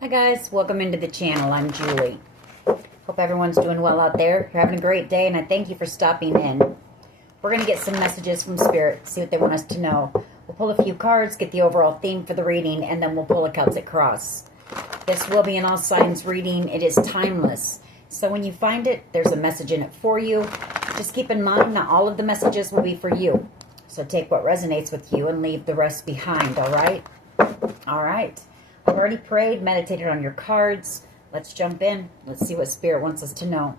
Hi guys, welcome into the channel. I'm Julie. Hope everyone's doing well out there. You're having a great day and I thank you for stopping in. We're going to get some messages from Spirit, see what they want us to know. We'll pull a few cards, get the overall theme for the reading, and then we'll pull a Celtic cross. This will be an all signs reading. It is timeless. So when you find it, there's a message in it for you. Just keep in mind, not all of the messages will be for you. So take what resonates with you and leave the rest behind, all right? All right. I've already prayed, meditated on your cards. Let's jump in. Let's see what Spirit wants us to know.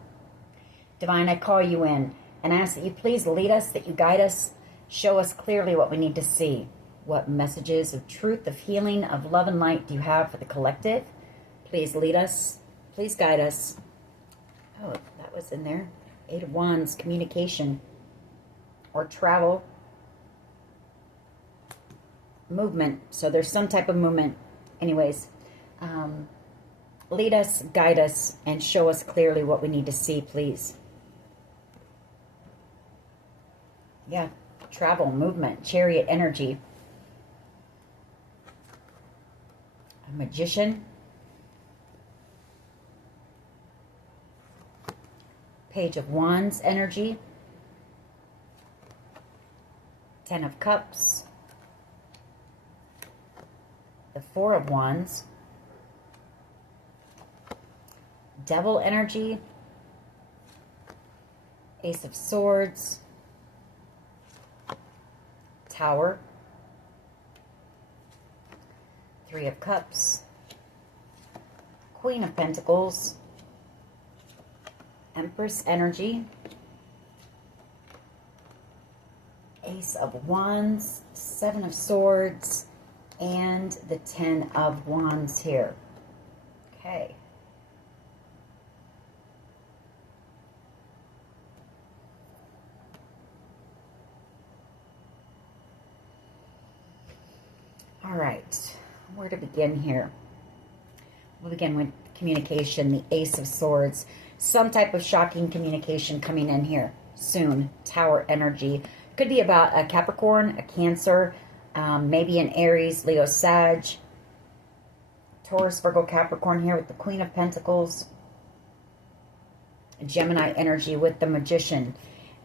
Divine, I call you in and ask that you please lead us, that you guide us, show us clearly what we need to see. What messages of truth, of healing, of love and light do you have for the collective? Please lead us. Please guide us. Oh, that was in there. 8 of Wands, communication or travel. Movement. So there's some type of movement. Anyways, lead us, guide us, and show us clearly what we need to see, please. Yeah, travel, movement, chariot energy. A magician. Page of Wands energy. 10 of Cups. The 4 of Wands. Devil energy. Ace of Swords. Tower. 3 of Cups. Queen of Pentacles. Empress energy. Ace of Wands. 7 of Swords. And the 10 of Wands here. Okay. All right. Where to begin here? We'll begin with communication, the Ace of Swords. Some type of shocking communication coming in here soon. Tower energy. Could be about a Capricorn, a Cancer, maybe an Aries, Leo, Sag, Taurus, Virgo, Capricorn here with the Queen of Pentacles. Gemini energy with the Magician.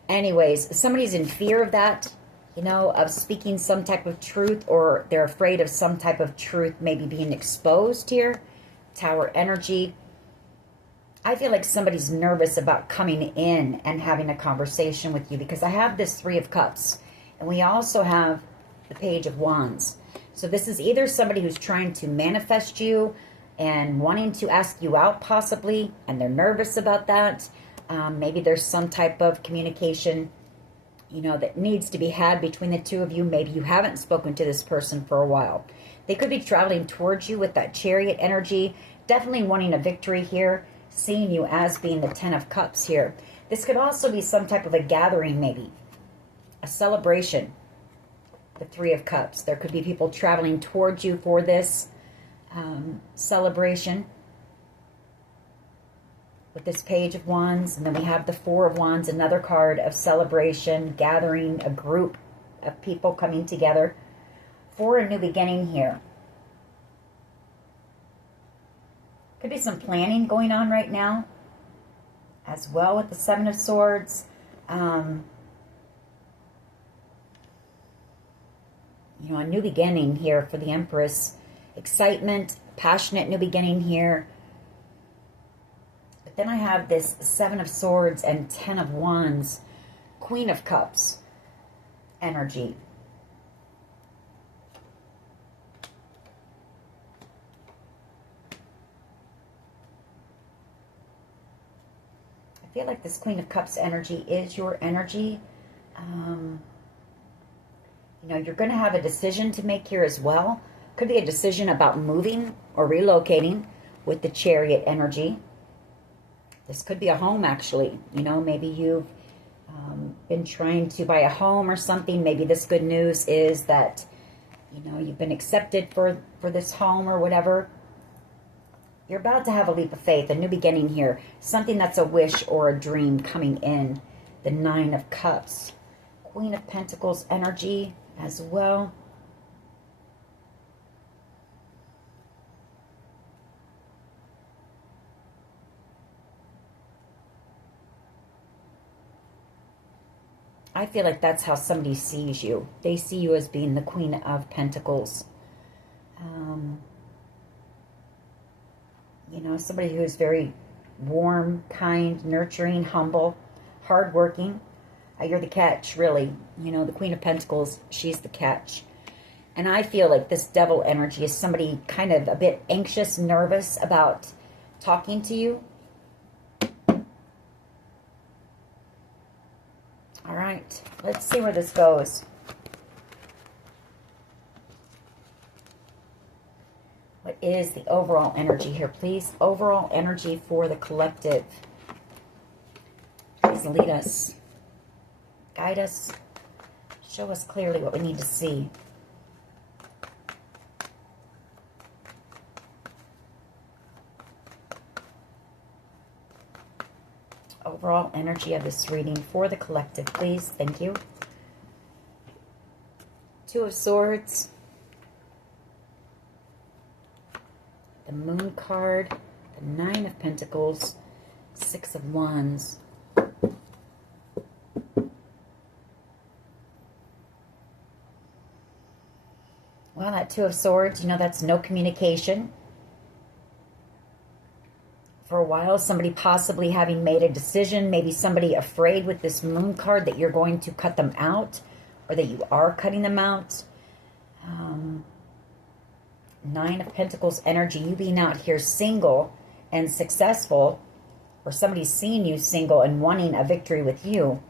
Anyways, somebody's in fear of that, you know, of speaking some type of truth, or they're afraid of some type of truth maybe being exposed here. Tower energy. I feel like somebody's nervous about coming in and having a conversation with you, because I have this 3 of Cups and we also have the Page of Wands. So this is either somebody who's trying to manifest you and wanting to ask you out possibly, and they're nervous about that. Maybe there's some type of communication, you know, that needs to be had between the two of you. Maybe you haven't spoken to this person for a while. They could be traveling towards you with that Chariot energy, definitely wanting a victory here, seeing you as being the 10 of Cups here. This could also be some type of a gathering, maybe a celebration. The 3 of Cups. There could be people traveling towards you for this celebration with this Page of Wands. And then we have the 4 of Wands, another card of celebration, gathering, a group of people coming together for a new beginning here. Could be some planning going on right now as well with the 7 of Swords. You know, a new beginning here for the Empress. Excitement, passionate new beginning here. But then I have this 7 of Swords and 10 of Wands. Queen of Cups energy. I feel like this Queen of Cups energy is your energy. You know, you're going to have a decision to make here as well. Could be a decision about moving or relocating with the Chariot energy. This could be a home, actually. You know, maybe you've been trying to buy a home or something. Maybe this good news is that, you know, you've been accepted for this home or whatever. You're about to have a leap of faith, a new beginning here. Something that's a wish or a dream coming in. The 9 of Cups. Queen of Pentacles energy as well. I feel like that's how somebody sees you. They see you as being the Queen of Pentacles. You know, somebody who is very warm, kind, nurturing, humble, hardworking. You're the catch, really. You know, the Queen of Pentacles, she's the catch. And I feel like this devil energy is somebody kind of a bit anxious, nervous about talking to you. All right, let's see where this goes. What is the overall energy here, please? Overall energy for the collective. Please lead us. Guide us. Show us clearly what we need to see. Overall energy of this reading for the collective, please. Thank you. Two of Swords. The Moon card. The Nine of Pentacles. Six of Wands. Well, that Two of Swords, you know, that's no communication. For a while, somebody possibly having made a decision, maybe somebody afraid with this Moon card that you're going to cut them out or that you are cutting them out. Nine of Pentacles energy, you being out here single and successful, or somebody seeing you single and wanting a victory with you.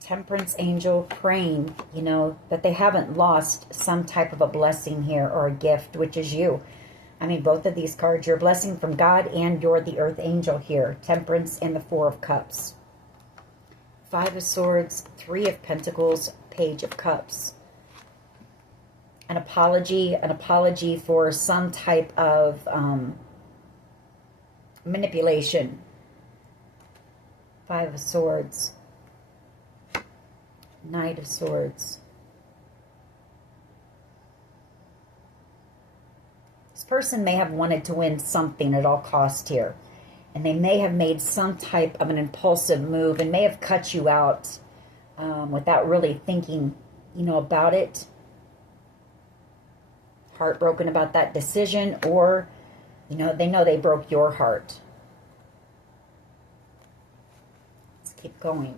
Temperance angel praying, you know, that they haven't lost some type of a blessing here or a gift, which is you. I mean, both of these cards, you're a blessing from God and you're the Earth Angel here. Temperance and the Four of Cups. Five of Swords, Three of Pentacles, Page of Cups. An apology for some type of manipulation. Five of Swords. Knight of Swords. This person may have wanted to win something at all cost here. And they may have made some type of an impulsive move and may have cut you out without really thinking, you know, about it. Heartbroken about that decision, or, you know they broke your heart. Let's keep going.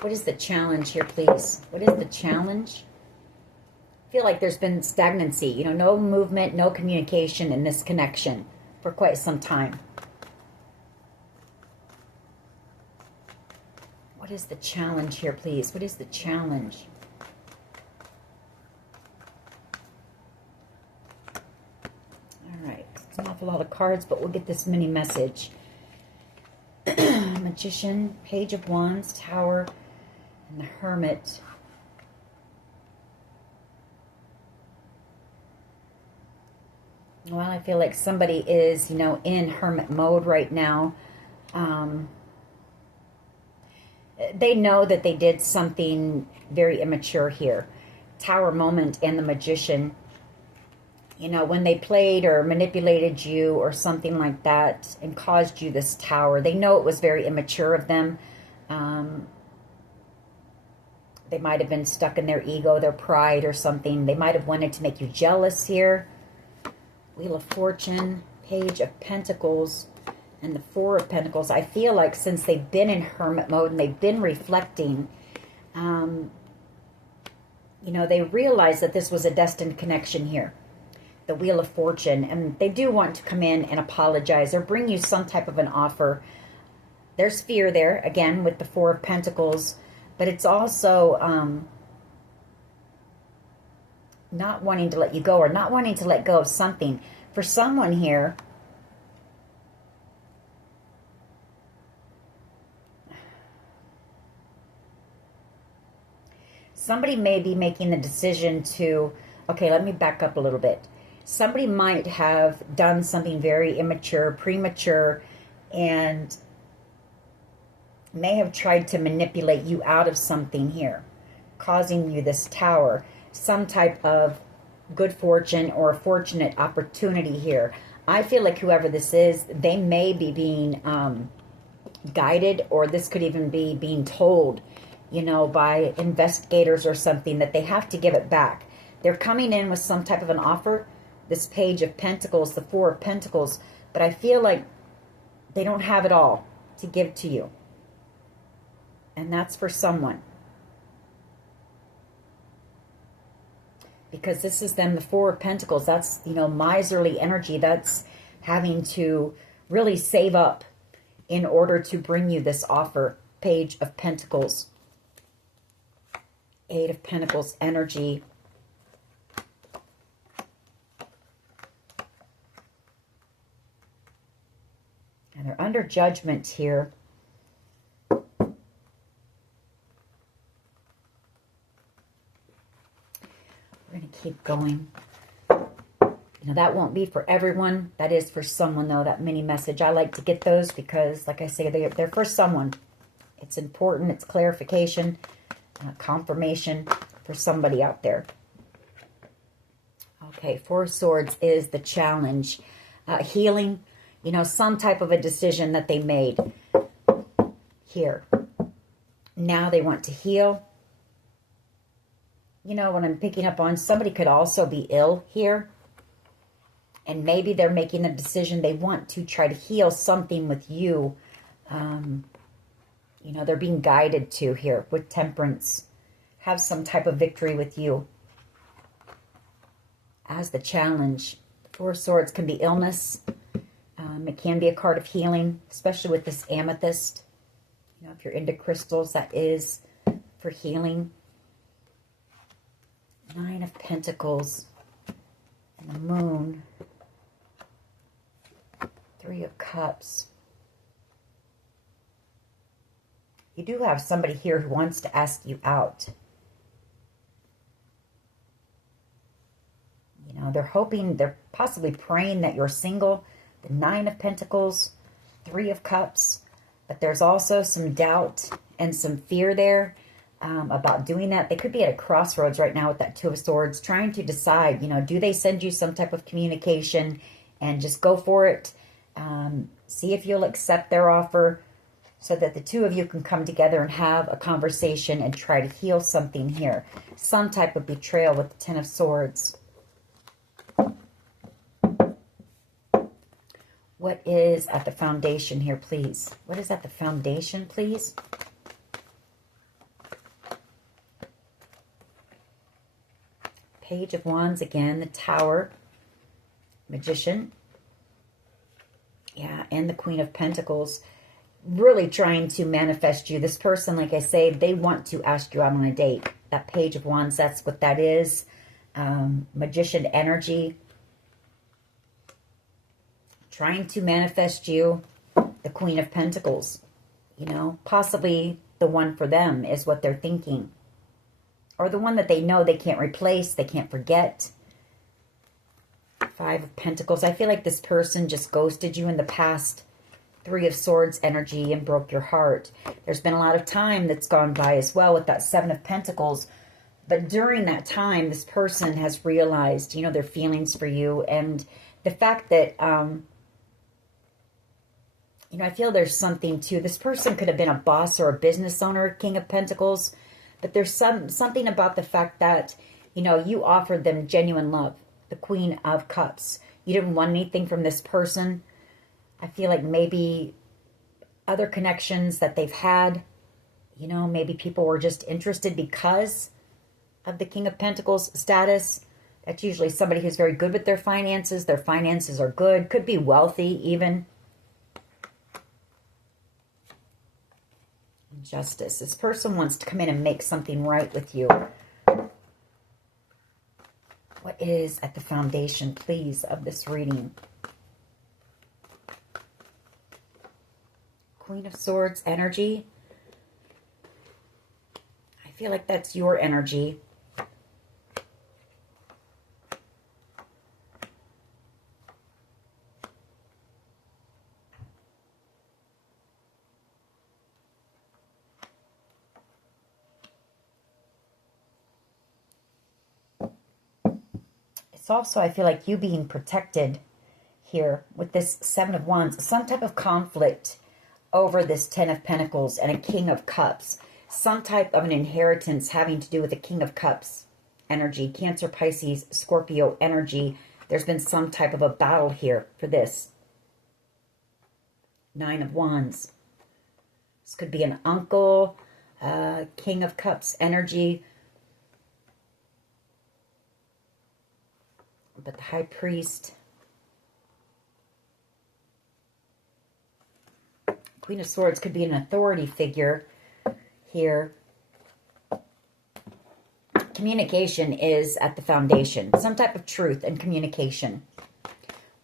What is the challenge here, please? What is the challenge? I feel like there's been stagnancy, you know, no movement, no communication in this connection for quite some time. What is the challenge here, please? What is the challenge? All right, it's an awful lot of cards, but we'll get this mini message. Magician, Page of Wands, Tower, and the Hermit. Well, I feel like somebody is, you know, in hermit mode right now. They know that they did something very immature here. Tower moment and the Magician. You know, when they played or manipulated you or something like that and caused you this tower, they know it was very immature of them. They might have been stuck in their ego, their pride or something. They might have wanted to make you jealous here. Wheel of Fortune, Page of Pentacles, and the Four of Pentacles. I feel like since they've been in hermit mode and they've been reflecting, you know, they realize that this was a destined connection here. The Wheel of Fortune, and they do want to come in and apologize or bring you some type of an offer. There's fear there, again, with the Four of Pentacles, but it's also not wanting to let you go or not wanting to let go of something. For someone here, somebody may be making the decision to, okay, let me back up a little bit. Somebody might have done something very immature, premature, and may have tried to manipulate you out of something here, causing you this tower, some type of good fortune or fortunate opportunity here. I feel like whoever this is, they may be being guided, or this could even be being told, you know, by investigators or something, that they have to give it back. They're coming in with some type of an offer. This Page of Pentacles, the Four of Pentacles, but I feel like they don't have it all to give to you. And that's for someone. Because this is them, the Four of Pentacles. That's, you know, miserly energy. That's having to really save up in order to bring you this offer. Page of Pentacles. Eight of Pentacles energy. And they're under judgment here. We're going to keep going. You know, that won't be for everyone. That is for someone, though, that mini message. I like to get those because, like I say, they're for someone. It's important. It's clarification, confirmation for somebody out there. Okay, Four of Swords is the challenge. Healing, you know, some type of a decision that they made here. Now they want to heal. You know, what I'm picking up on, somebody could also be ill here. And maybe they're making a decision. They want to try to heal something with you. You know, they're being guided to here with Temperance. Have some type of victory with you. As the challenge, Four of Swords can be illness. It can be a card of healing, especially with this amethyst. You know, if you're into crystals, that is for healing. Nine of Pentacles and the Moon. Three of Cups. You do have somebody here who wants to ask you out. You know, they're hoping, they're possibly praying that you're single. The Nine of Pentacles, Three of Cups. But there's also some doubt and some fear there. About doing that. They could be at a crossroads right now with that Two of Swords, trying to decide, you know, do they send you some type of communication and just go for it? See if you'll accept their offer so that the two of you can come together and have a conversation and try to heal something here. Some type of betrayal with the Ten of Swords. What is at the foundation here, please? What is at the foundation, please? Page of Wands again, the Tower, Magician, yeah, and the Queen of Pentacles, really trying to manifest you. This person, like I say, they want to ask you out on a date. That Page of Wands, that's what that is. Magician energy, trying to manifest you. The Queen of Pentacles, you know, possibly the one for them is what they're thinking. Or the one that they know they can't replace, they can't forget. Five of Pentacles. I feel like this person just ghosted you in the past. Three of Swords energy and broke your heart. There's been a lot of time that's gone by as well with that Seven of Pentacles. But during that time, this person has realized, you know, their feelings for you. And the fact that, you know, I feel there's something too. This person could have been a boss or a business owner, King of Pentacles. But there's something about the fact that, you know, you offered them genuine love. The Queen of Cups. You didn't want anything from this person. I feel like maybe other connections that they've had, you know, maybe people were just interested because of the King of Pentacles status. That's usually somebody who's very good with their finances. Their finances are good. Could be wealthy even. Justice. This person wants to come in and make something right with you. What is at the foundation, please, of this reading? Queen of Swords energy. I feel like that's your energy. It's also, I feel like you being protected here with this Seven of Wands. Some type of conflict over this Ten of Pentacles and a King of Cups. some type of an inheritance having to do with the King of Cups energy, Cancer, Pisces, Scorpio energy. There's been some type of a battle here for this. Nine of Wands. This could be an uncle, King of Cups energy. But the High Priest, Queen of Swords could be an authority figure here. Communication is at the foundation. Some type of truth and communication.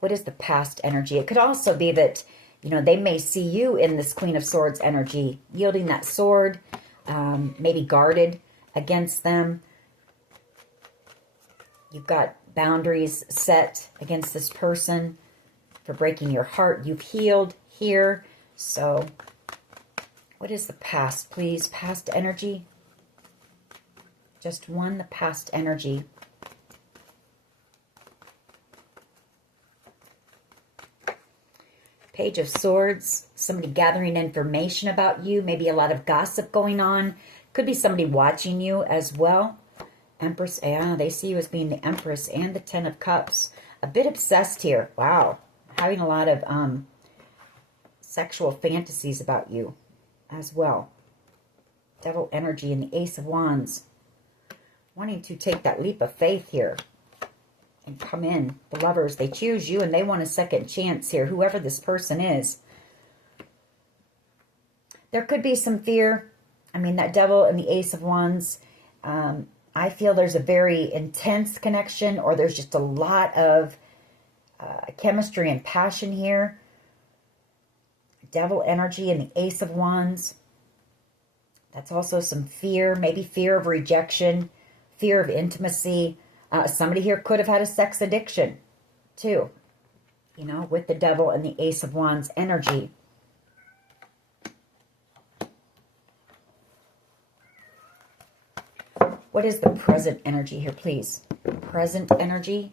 What is the past energy? It could also be that, you know, they may see you in this Queen of Swords energy, yielding that sword, maybe guarded against them. You've got boundaries set against this person for breaking your heart. You've healed here. So what is the past, please? Past energy. Just one, the past energy. Page of Swords. Somebody gathering information about you. Maybe a lot of gossip going on. Could be somebody watching you as well. Empress, yeah, they see you as being the Empress and the Ten of Cups. A bit obsessed here. Wow. Having a lot of sexual fantasies about you as well. Devil energy and the Ace of Wands. Wanting to take that leap of faith here and come in. The Lovers, they choose you and they want a second chance here, whoever this person is. There could be some fear. I mean, that Devil and the Ace of Wands, I feel there's a very intense connection, or there's just a lot of chemistry and passion here. Devil energy and the Ace of Wands. That's also some fear, maybe fear of rejection, fear of intimacy. Somebody here could have had a sex addiction too, you know, with the Devil and the Ace of Wands energy. What is the present energy here, please? Present energy.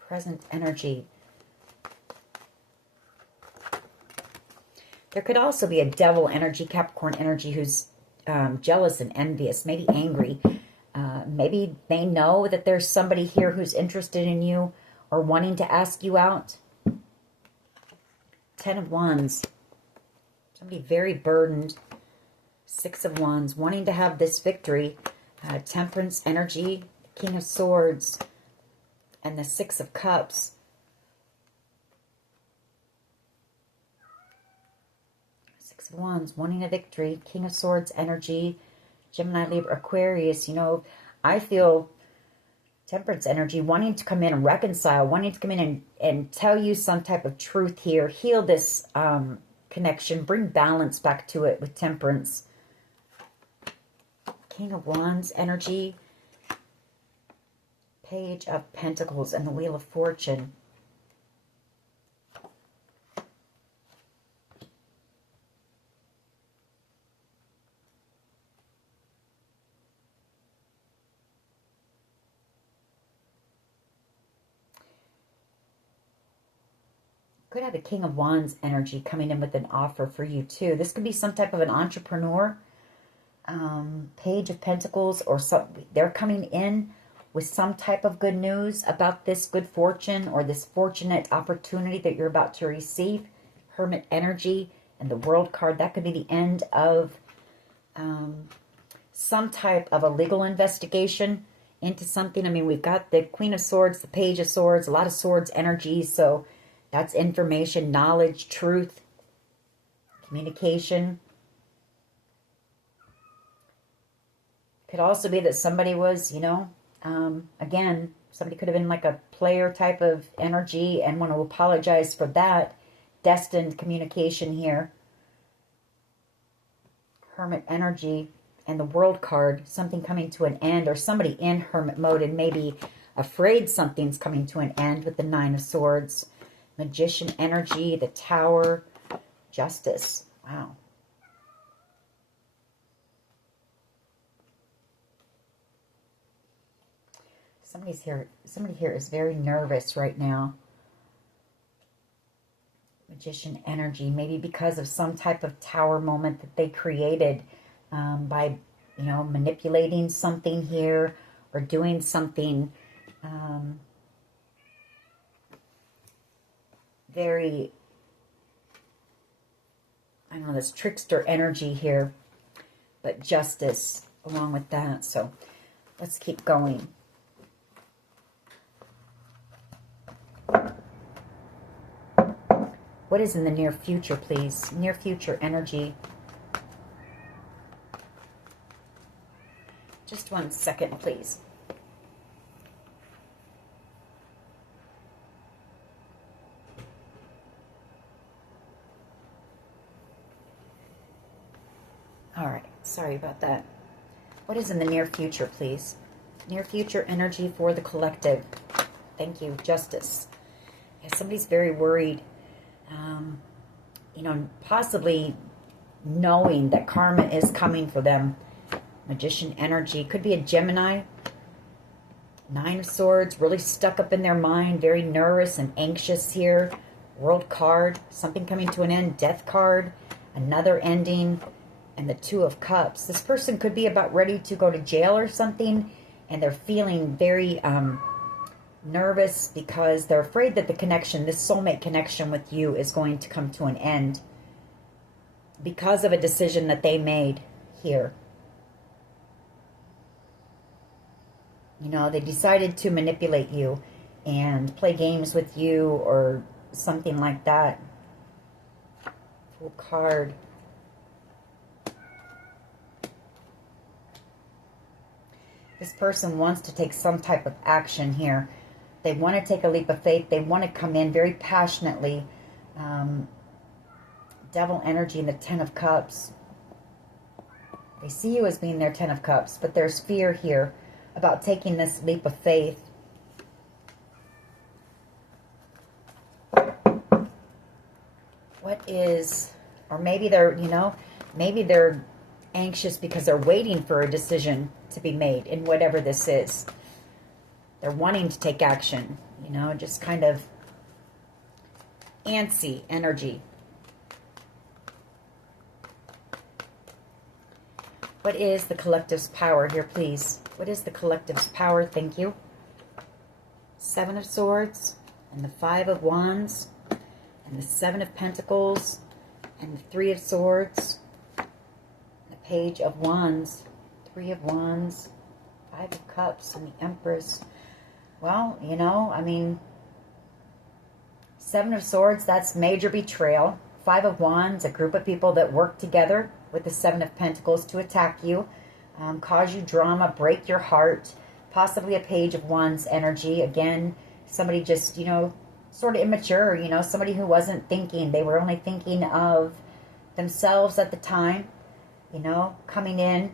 Present energy. There could also be a Devil energy, Capricorn energy, who's jealous and envious, maybe angry. Maybe they know that there's somebody here who's interested in you or wanting to ask you out. Ten of Wands. Somebody very burdened. Six of Wands, wanting to have this victory. Temperance energy, King of Swords, and the Six of Cups. Six of Wands, wanting a victory. King of Swords energy, Gemini, Libra, Aquarius. You know, I feel Temperance energy, wanting to come in and reconcile, wanting to come in and tell you some type of truth here. Heal this connection, bring balance back to it with Temperance. King of Wands energy, Page of Pentacles, and the Wheel of Fortune. Could have the King of Wands energy coming in with an offer for you too. This could be some type of an entrepreneur. Page of Pentacles, or they're coming in with some type of good news about this good fortune or this fortunate opportunity that you're about to receive. Hermit energy and the World card. That could be the end of some type of a legal investigation into something. I mean, we've got the Queen of Swords, the Page of Swords, a lot of Swords energy. So that's information, knowledge, truth, communication. Could also be that somebody was, you know, again, somebody could have been like a player type of energy and want to apologize for that. Destined communication here. Hermit energy and the World card, something coming to an end, or somebody in hermit mode and maybe afraid something's coming to an end with the Nine of Swords. Magician energy, the Tower, Justice. Wow. Somebody here is very nervous right now. Magician energy, maybe because of some type of tower moment that they created by, you know, manipulating something here or doing something very, I don't know, this trickster energy here, but justice along with that. So let's keep going. What is in the near future, please? Near future energy. Just 1 second, please. All right, sorry about that. What is in the near future, please? Near future energy for the collective. Thank you. Justice. Yeah, somebody's very worried. You know, possibly knowing that karma is coming for them. Magician energy. Could be a Gemini. 9 of Swords. Really stuck up in their mind. Very nervous and anxious here. World card. Something coming to an end. Death card. Another ending. And the 2 of Cups. This person could be about ready to go to jail or something. And they're feeling very nervous because they're afraid that the connection, this soulmate connection with you, is going to come to an end because of a decision that they made here. You know, they decided to manipulate you and play games with you or something like that. Full card. This person wants to take some type of action here. They want to take a leap of faith. They want to come in very passionately. Devil energy and the 10 of Cups. They see you as being their 10 of Cups, but there's fear here about taking this leap of faith. What is, or maybe they're, you know, maybe they're anxious because they're waiting for a decision to be made in whatever this is. They're wanting to take action, you know, just kind of antsy energy. What is the collective's power here, please? What is the collective's power? Thank you. 7 of Swords and the 5 of Wands and the 7 of Pentacles and the 3 of Swords, the Page of Wands, 3 of Wands, 5 of Cups, and the Empress. Well, you know, I mean, 7 of Swords, that's major betrayal. 5 of Wands, a group of people that work together with the 7 of Pentacles to attack you, cause you drama, break your heart. Possibly a Page of Wands energy. Again, somebody just, you know, sort of immature, you know, somebody who wasn't thinking. They were only thinking of themselves at the time, you know, coming in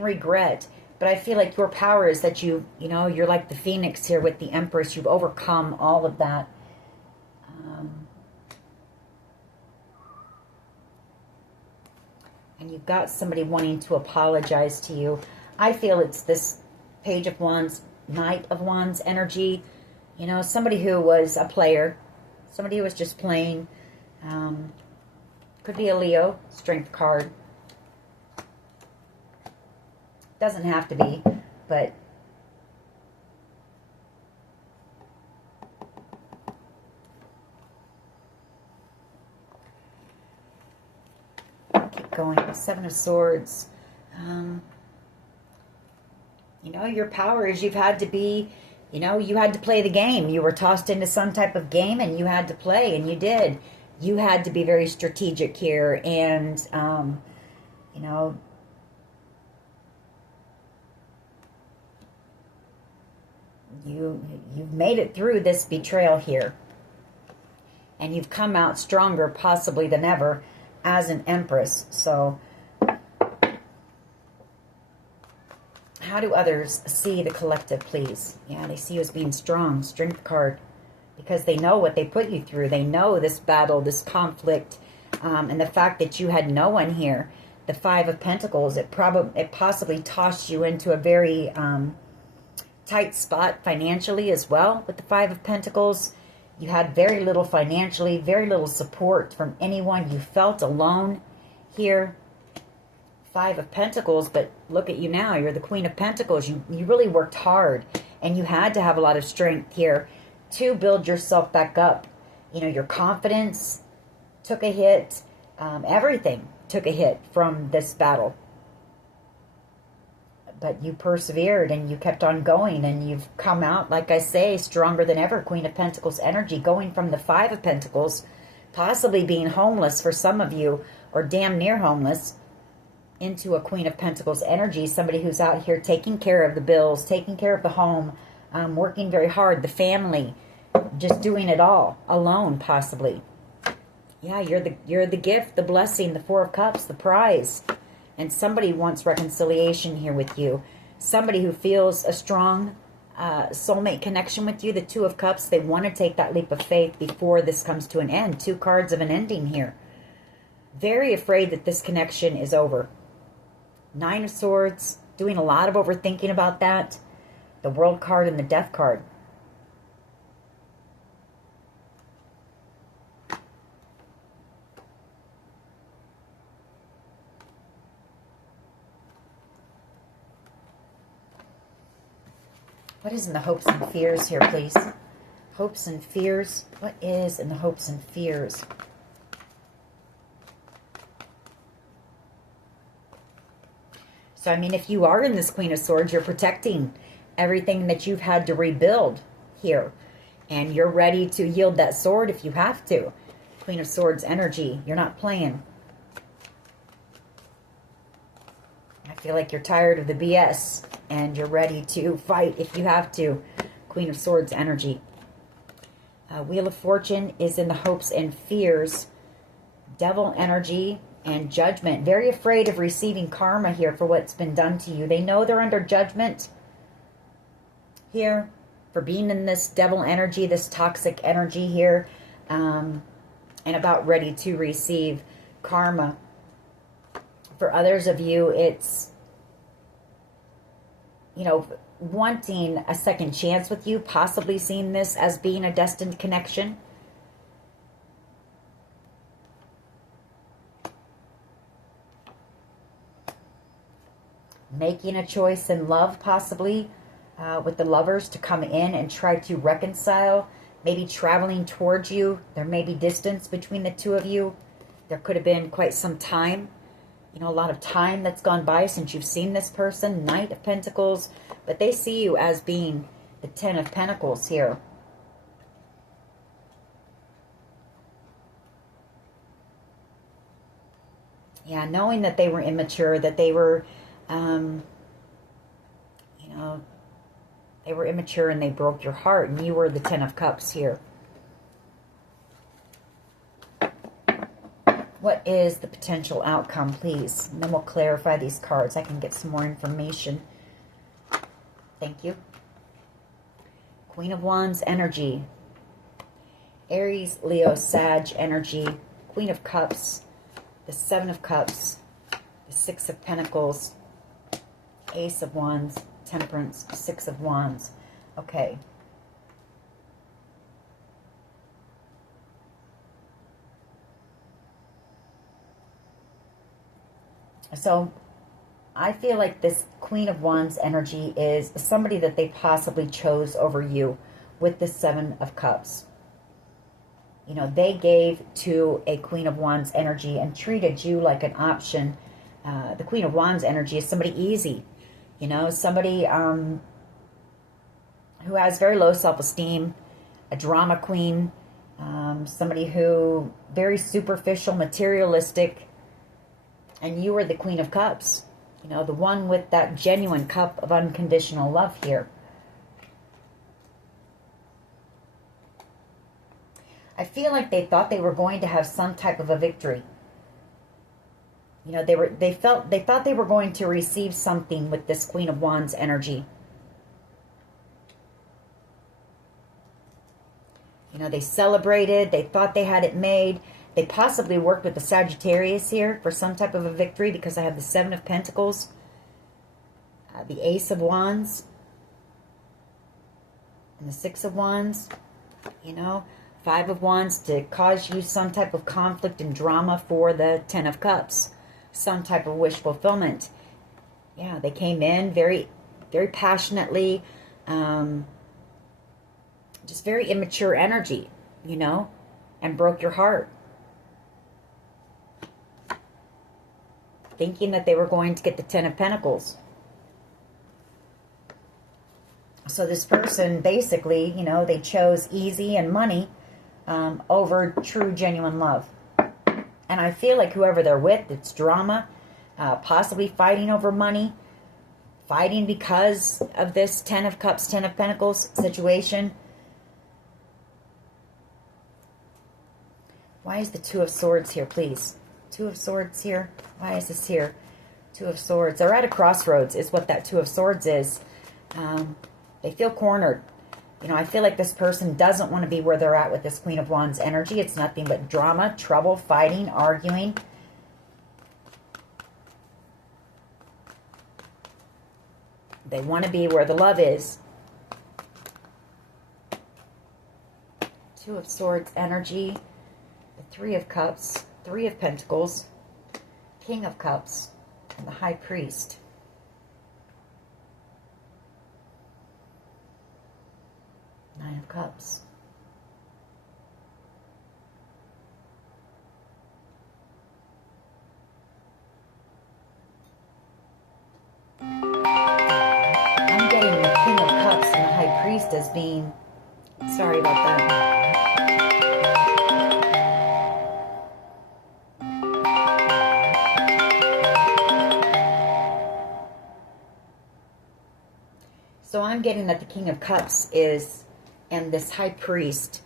regret. But I feel like your power is that you know, you're like the Phoenix here with the Empress. You've overcome all of that. And you've got somebody wanting to apologize to you. I feel it's this Page of Wands, Knight of Wands energy. You know, somebody who was a player. Somebody who was just playing. Could be a Leo, Strength card. Doesn't have to be, but keep going. 7 of Swords. You know, your power is you've had to be, you know, you had to play the game. You were tossed into some type of game and you had to play, and you did. You had to be very strategic here, and, you know, you've made it through this betrayal here, and you've come out stronger possibly than ever as an Empress. So how do others see the collective, please? Yeah, they see you as being strong. Strength card, because they know what they put you through. They know this battle, this conflict, and the fact that you had no one here. The 5 of Pentacles, it possibly tossed you into a very tight spot financially as well with the 5 of Pentacles. You had very little financially, very little support from anyone. You felt alone here. Five of Pentacles, but look at you now. You're the Queen of Pentacles. You really worked hard, and you had to have a lot of strength here to build yourself back up. You know, your confidence took a hit. Everything took a hit from this battle. But you persevered and you kept on going, and you've come out, like I say, stronger than ever. Queen of Pentacles energy, going from the Five of Pentacles, possibly being homeless for some of you, or damn near homeless, into a Queen of Pentacles energy. Somebody who's out here taking care of the bills, taking care of the home, working very hard, the family, just doing it all alone, possibly. Yeah, you're the gift, the blessing, the Four of Cups, the prize. And somebody wants reconciliation here with you. Somebody who feels a strong soulmate connection with you. The Two of Cups, they want to take that leap of faith before this comes to an end. Two cards of an ending here. Very afraid that this connection is over. Nine of Swords, doing a lot of overthinking about that. The World card and the Death card. What is in the hopes and fears here, please? Hopes and fears. What is in the hopes and fears? So, I mean, if you are in this Queen of Swords, you're protecting everything that you've had to rebuild here. And you're ready to yield that sword if you have to. Queen of Swords energy. You're not playing. I feel like you're tired of the BS. And you're ready to fight if you have to. Queen of Swords energy. Wheel of Fortune is in the hopes and fears. Devil energy and judgment. Very afraid of receiving karma here for what's been done to you. They know they're under judgment here for being in this devil energy, this toxic energy here, and about ready to receive karma. For others of you, it's, you know, wanting a second chance with you, possibly seeing this as being a destined connection. Making a choice in love, possibly, with the lovers to come in and try to reconcile. Maybe traveling towards you. There may be distance between the two of you. There could have been quite some time. You know, a lot of time that's gone by since you've seen this person. Knight of Pentacles. But they see you as being the Ten of Pentacles here. Yeah, knowing that they were immature, that they were, you know, they were immature and they broke your heart. And you were the Ten of Cups here. What is the potential outcome, please? And then we'll clarify these cards. I can get some more information. Thank you. Queen of Wands energy. Aries, Leo, Sag energy. Queen of Cups. The Seven of Cups. The Six of Pentacles. Ace of Wands. Temperance. Six of Wands. Okay. So, I feel like this Queen of Wands energy is somebody that they possibly chose over you with the Seven of Cups. You know, they gave to a Queen of Wands energy and treated you like an option. The Queen of Wands energy is somebody easy. You know, somebody who has very low self-esteem, a drama queen, somebody who very superficial, materialistic. And you were the Queen of Cups. You know, the one with that genuine cup of unconditional love here. I feel like they thought they were going to have some type of a victory. You know, they thought they were going to receive something with this Queen of Wands energy. You know, they celebrated, they thought they had it made. They possibly worked with the Sagittarius here for some type of a victory because I have the Seven of Pentacles, the Ace of Wands, and the Six of Wands. You know, Five of Wands to cause you some type of conflict and drama for the Ten of Cups. Some type of wish fulfillment. Yeah, they came in very, very passionately. Just very immature energy, you know, and broke your heart. Thinking that they were going to get the Ten of Pentacles. So this person basically, you know, they chose easy and money over true, genuine love. And I feel like whoever they're with, it's drama, possibly fighting over money, fighting because of this Ten of Cups, Ten of Pentacles situation. Why is the Two of Swords here, please? Two of Swords here. Why is this here? Two of Swords. They're at a crossroads is what that Two of Swords is. They feel cornered. You know, I feel like this person doesn't want to be where they're at with this Queen of Wands energy. It's nothing but drama, trouble, fighting, arguing. They want to be where the love is. Two of Swords energy. The Three of Cups. Three of Pentacles. King of Cups. And the High Priest. Nine of Cups. I'm getting the King of Cups and the High Priest as being... Sorry about that. So I'm getting that the King of Cups is... and this High Priest,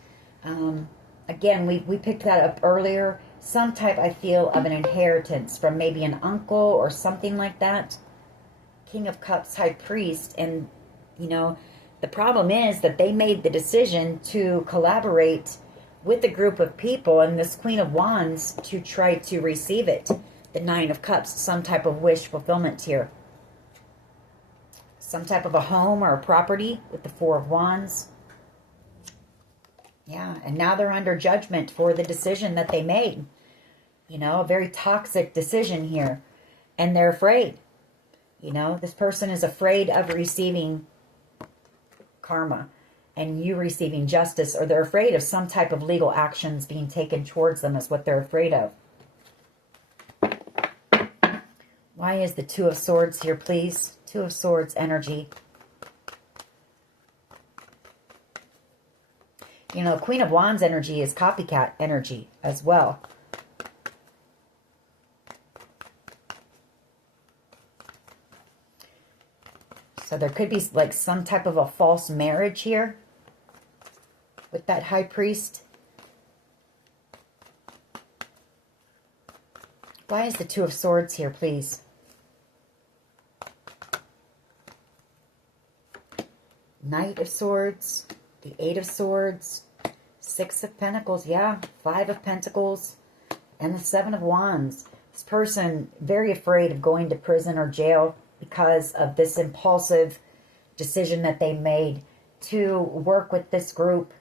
again, we picked that up earlier. Some type, I feel, of an inheritance from maybe an uncle or something like that. King of Cups, High Priest. And, you know, the problem is that they made the decision to collaborate with a group of people and this Queen of Wands to try to receive it. The Nine of Cups, some type of wish fulfillment here. Some type of a home or a property with the Four of Wands. Yeah, and now they're under judgment for the decision that they made. You know, a very toxic decision here. And they're afraid. You know, this person is afraid of receiving karma and you receiving justice, or they're afraid of some type of legal actions being taken towards them is what they're afraid of. Why is the Two of Swords here, please? Two of Swords energy. You know, Queen of Wands energy is copycat energy as well. So there could be like some type of a false marriage here with that High Priest. Why is the Two of Swords here, please? Knight of Swords, the Eight of Swords, Six of Pentacles, yeah, Five of Pentacles, and the Seven of Wands. This person very afraid of going to prison or jail because of this impulsive decision that they made to work with this group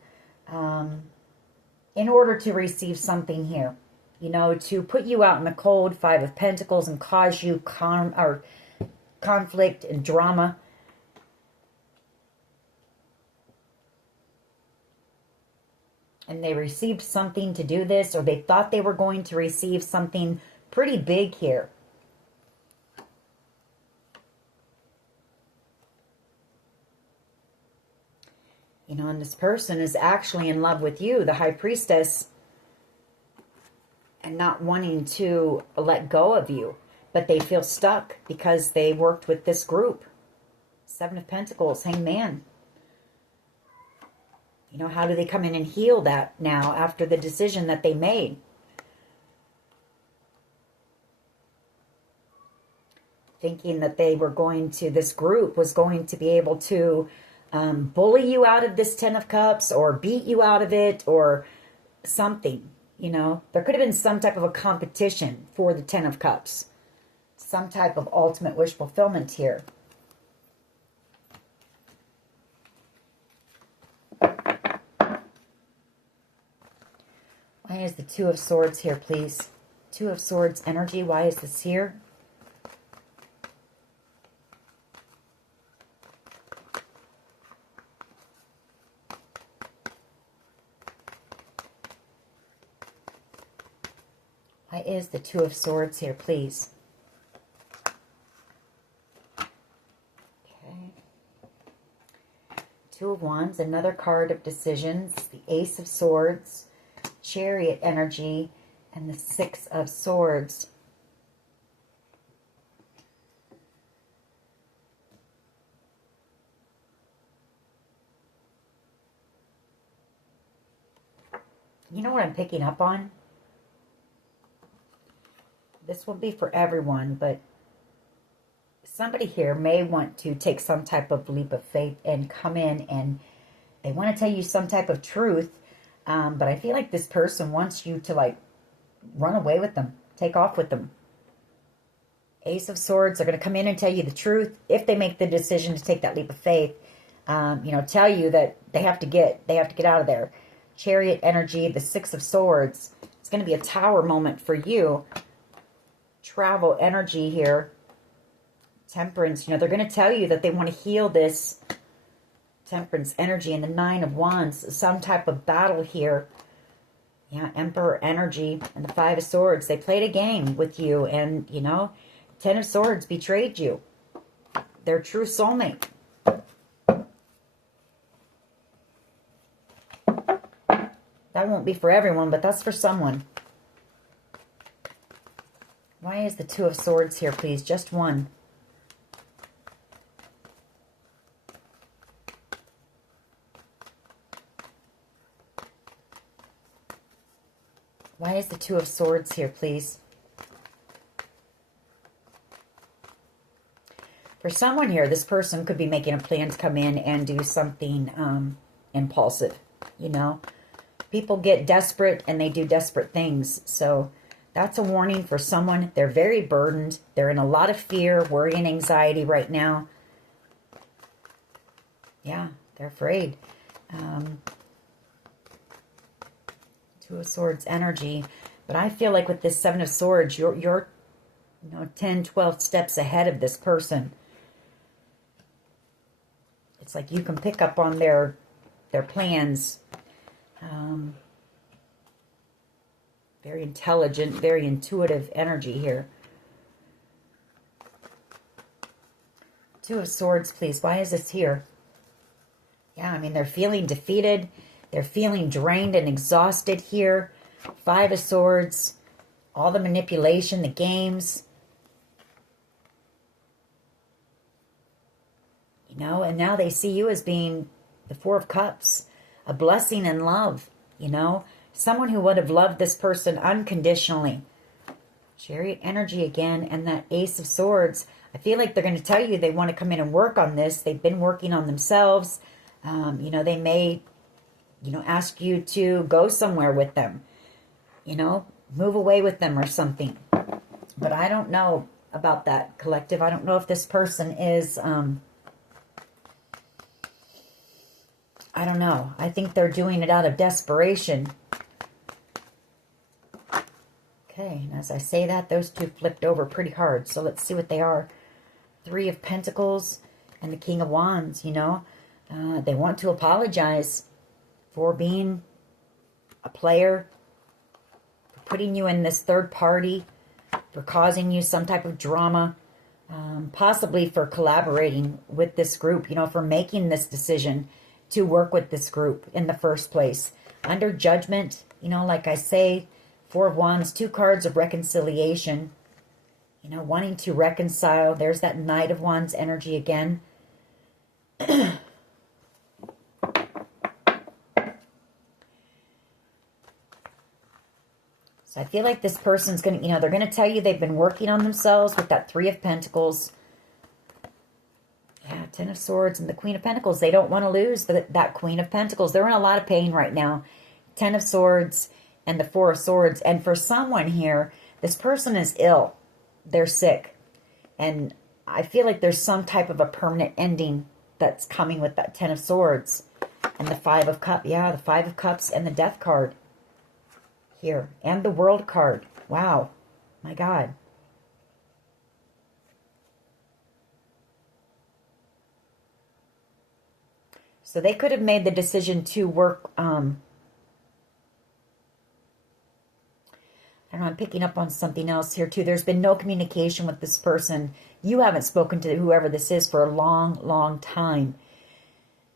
in order to receive something here. You know, to put you out in the cold, Five of Pentacles, and cause you conflict and drama. And they received something to do this, or they thought they were going to receive something pretty big here. You know, and this person is actually in love with you, the High Priestess, and not wanting to let go of you. But they feel stuck because they worked with this group. Seven of Pentacles, Hangman. You know, how do they come in and heal that now after the decision that they made? Thinking that they were going to, this group was going to be able to bully you out of this Ten of Cups or beat you out of it or something. You know, there could have been some type of a competition for the Ten of Cups. Some type of ultimate wish fulfillment here. Why is the Two of Swords here, please? Two of Swords energy. Why is this here? Why is the Two of Swords here, please? Okay. Two of Wands, another card of decisions. The Ace of Swords, Chariot energy, and the Six of Swords. You know what I'm picking up on? This will be for everyone, but somebody here may want to take some type of leap of faith and come in and they want to tell you some type of truth. But I feel like this person wants you to like run away with them, take off with them. Ace of Swords are going to come in and tell you the truth if they make the decision to take that leap of faith. You know, tell you that they have to get out of there. Chariot energy, the Six of Swords. It's going to be a tower moment for you. Travel energy here. Temperance, you know, they're going to tell you that they want to heal this Temperance energy. And the Nine of Wands, some type of battle here. Yeah, Emperor energy and the Five of Swords. They played a game with you and, you know, Ten of Swords betrayed you. Their true soulmate. That won't be for everyone, but that's for someone. Why is the Two of Swords here, please? Just one. Why is the Two of Swords here, please? For someone here, this person could be making a plan to come in and do something impulsive, you know. People get desperate and they do desperate things. So that's a warning for someone. They're very burdened. They're in a lot of fear, worry, and anxiety right now. Yeah, they're afraid. Two of Swords energy. But I feel like with this Seven of Swords, you're you know, 10, 12 steps ahead of this person. It's like you can pick up on their plans. Very intelligent, very intuitive energy here. Two of Swords, please. Why is this here? Yeah, I mean, they're feeling defeated. They're feeling drained and exhausted here. Five of Swords, all the manipulation, the games. You know, and now they see you as being the Four of Cups, a blessing and love, you know. Someone who would have loved this person unconditionally. Chariot energy again, and that Ace of Swords. I feel like they're going to tell you they want to come in and work on this. They've been working on themselves. You know, they may, you know, ask you to go somewhere with them. You know, move away with them or something. But I don't know about that, collective. I don't know if this person is... I don't know. I think they're doing it out of desperation. Okay, and as I say that, those two flipped over pretty hard. So let's see what they are. Three of Pentacles and the King of Wands, you know. They want to apologize for being a player, for putting you in this third party, for causing you some type of drama, possibly for collaborating with this group, you know, for making this decision to work with this group in the first place. Under judgment, you know, like I say, Four of Wands, two cards of reconciliation. You know, wanting to reconcile. There's that Knight of Wands energy again. So I feel like this person's going to, you know, they're going to tell you they've been working on themselves with that Three of Pentacles. Yeah, Ten of Swords and the Queen of Pentacles. They don't want to lose that Queen of Pentacles. They're in a lot of pain right now. Ten of Swords and the Four of Swords. And for someone here, this person is ill. They're sick. And I feel like there's some type of a permanent ending that's coming with that Ten of Swords. And the Five of Cups. Yeah, the Five of Cups and the Death card. here. And the World card. Wow. My God. So they could have made the decision to work, I don't know, I'm picking up on something else here too. There's been no communication with this person. You haven't spoken to whoever this is for a long, long time.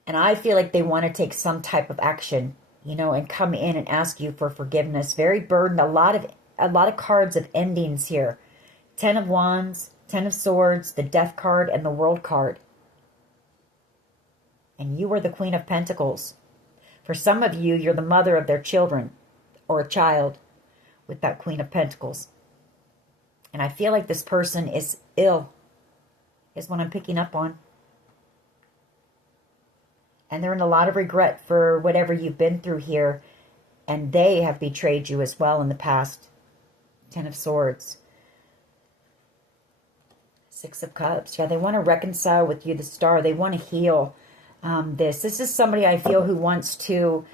And I feel like they want to take some type of action, you know, and come in and ask you for forgiveness. Very burdened. A lot of cards of endings here. 10 of Wands, 10 of Swords, the Death card, and the World card. And you are the Queen of Pentacles. For some of you, you're the mother of their children or a child with that Queen of Pentacles. And I feel like this person is ill, is what I'm picking up on. And they're in a lot of regret for whatever you've been through here. And they have betrayed you as well in the past. 10 of Swords. 6 of Cups. Yeah, they want to reconcile with you, the Star. They want to heal this. This is somebody I feel who wants to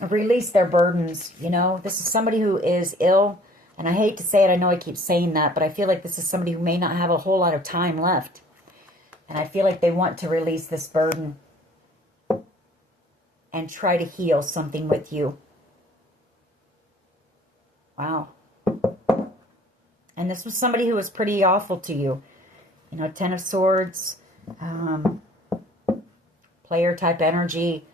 release their burdens, you know. This is somebody who is ill. And I hate to say it, I know I keep saying that, but I feel like this is somebody who may not have a whole lot of time left. And I feel like they want to release this burden and try to heal something with you. Wow. And this was somebody who was pretty awful to you. You know, 10 of Swords, player type energy.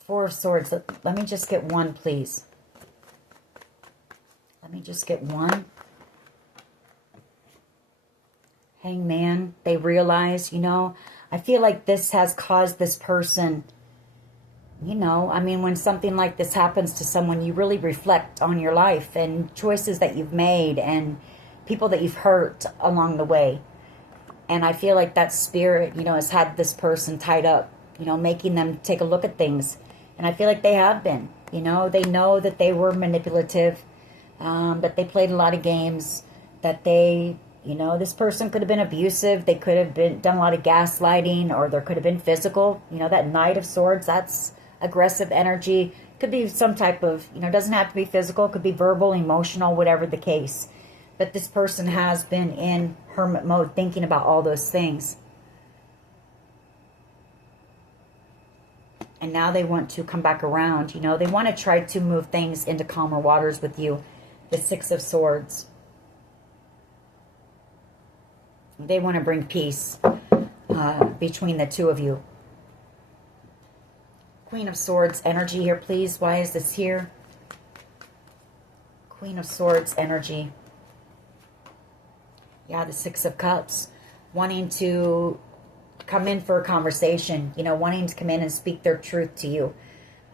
4 of Swords. Let me just get one, please. Let me just get one. Hangman. They realize, you know, I feel like this has caused this person, you know, I mean, when something like this happens to someone, you really reflect on your life and choices that you've made and people that you've hurt along the way. And I feel like that spirit, you know, has had this person tied up, you know, making them take a look at things. And I feel like they have been, you know, they know that they were manipulative, that they played a lot of games, that they, you know, this person could have been abusive. They could have done a lot of gaslighting, or there could have been physical. You know, that Knight of Swords, that's aggressive energy. Could be some type of, you know, doesn't have to be physical. Could be verbal, emotional, whatever the case. But this person has been in hermit mode thinking about all those things. And now they want to come back around. You know, they want to try to move things into calmer waters with you. The 6 of Swords. They want to bring peace between the two of you. Queen of Swords energy here, please. Why is this here? Queen of Swords energy. Yeah, the 6 of Cups. Wanting to come in for a conversation. You know, wanting to come in and speak their truth to you.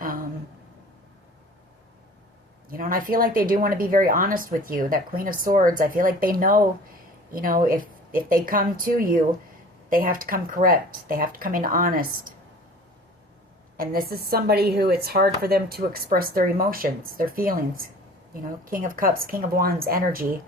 You know, and I feel like they do want to be very honest with you. That Queen of Swords, I feel like they know, you know, if they come to you, they have to come correct. They have to come in honest. And this is somebody who it's hard for them to express their emotions, their feelings. You know, King of Cups, King of Wands energy.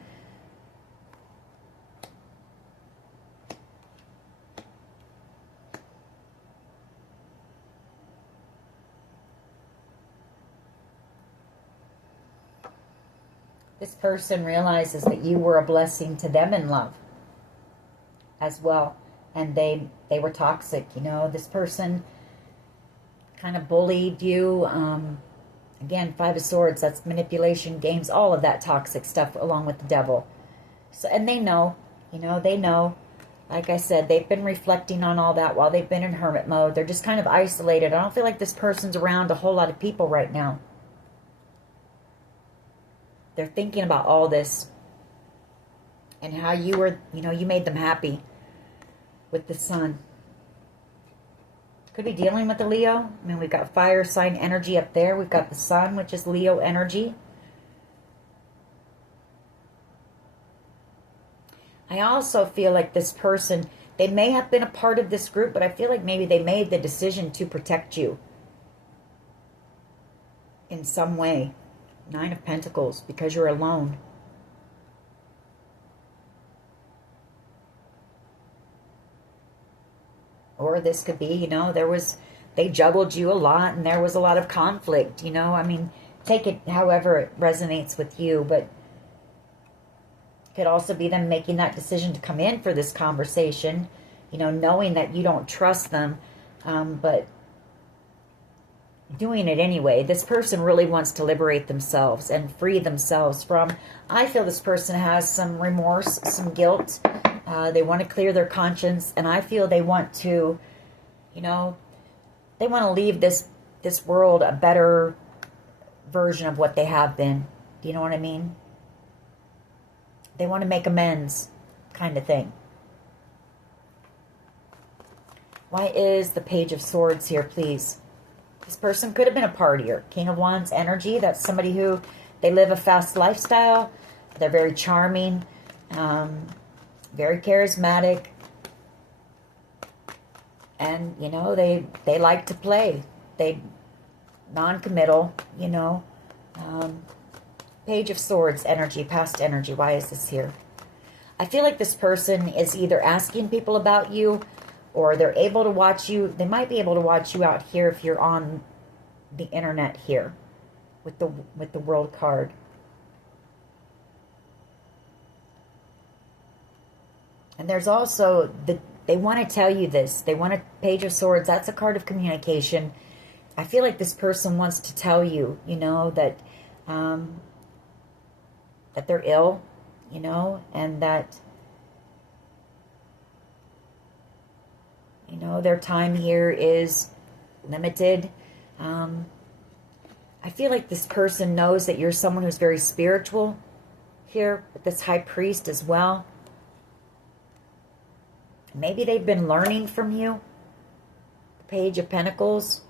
This person realizes that you were a blessing to them in love as well. And they were toxic, you know. This person kind of bullied you. Again, 5 of Swords, that's manipulation, games, all of that toxic stuff along with the devil. So, and they know, you know, they know. Like I said, they've been reflecting on all that while they've been in hermit mode. They're just kind of isolated. I don't feel like this person's around a whole lot of people right now. They're thinking about all this and how you were, you know, you made them happy with the Sun. Could be dealing with the Leo. I mean, we've got fire sign energy up there. We've got the Sun, which is Leo energy. I also feel like this person, they may have been a part of this group, but I feel like maybe they made the decision to protect you in some way. 9 of Pentacles, because you're alone. Or this could be, you know, there was they juggled you a lot and there was a lot of conflict, you know. I mean, take it however it resonates with you, but it could also be them making that decision to come in for this conversation, you know, knowing that you don't trust them, but doing it anyway. This person really wants to liberate themselves and free themselves from, I feel this person has some remorse, some guilt. They want to clear their conscience, and I feel they want to, you know, they want to leave this world a better version of what they have been. Do you know what I mean? They want to make amends, kind of thing. Why is the Page of Swords here, please? This person could have been a partier. King of Wands energy. That's somebody who, they live a fast lifestyle. They're very charming, very charismatic. And, you know, they like to play. They non-committal, you know. Page of Swords energy, past energy. Why is this here? I feel like this person is either asking people about you, or they're able to watch you. They might be able to watch you out here if you're on the internet here with the World card. And there's also they want to tell you this. They want a Page of Swords. That's a card of communication. I feel like this person wants to tell you, you know, that that they're ill, you know, and that, you know, their time here is limited. I feel like this person knows that you're someone who's very spiritual here, with this High Priest as well. Maybe they've been learning from you. Page of Pentacles.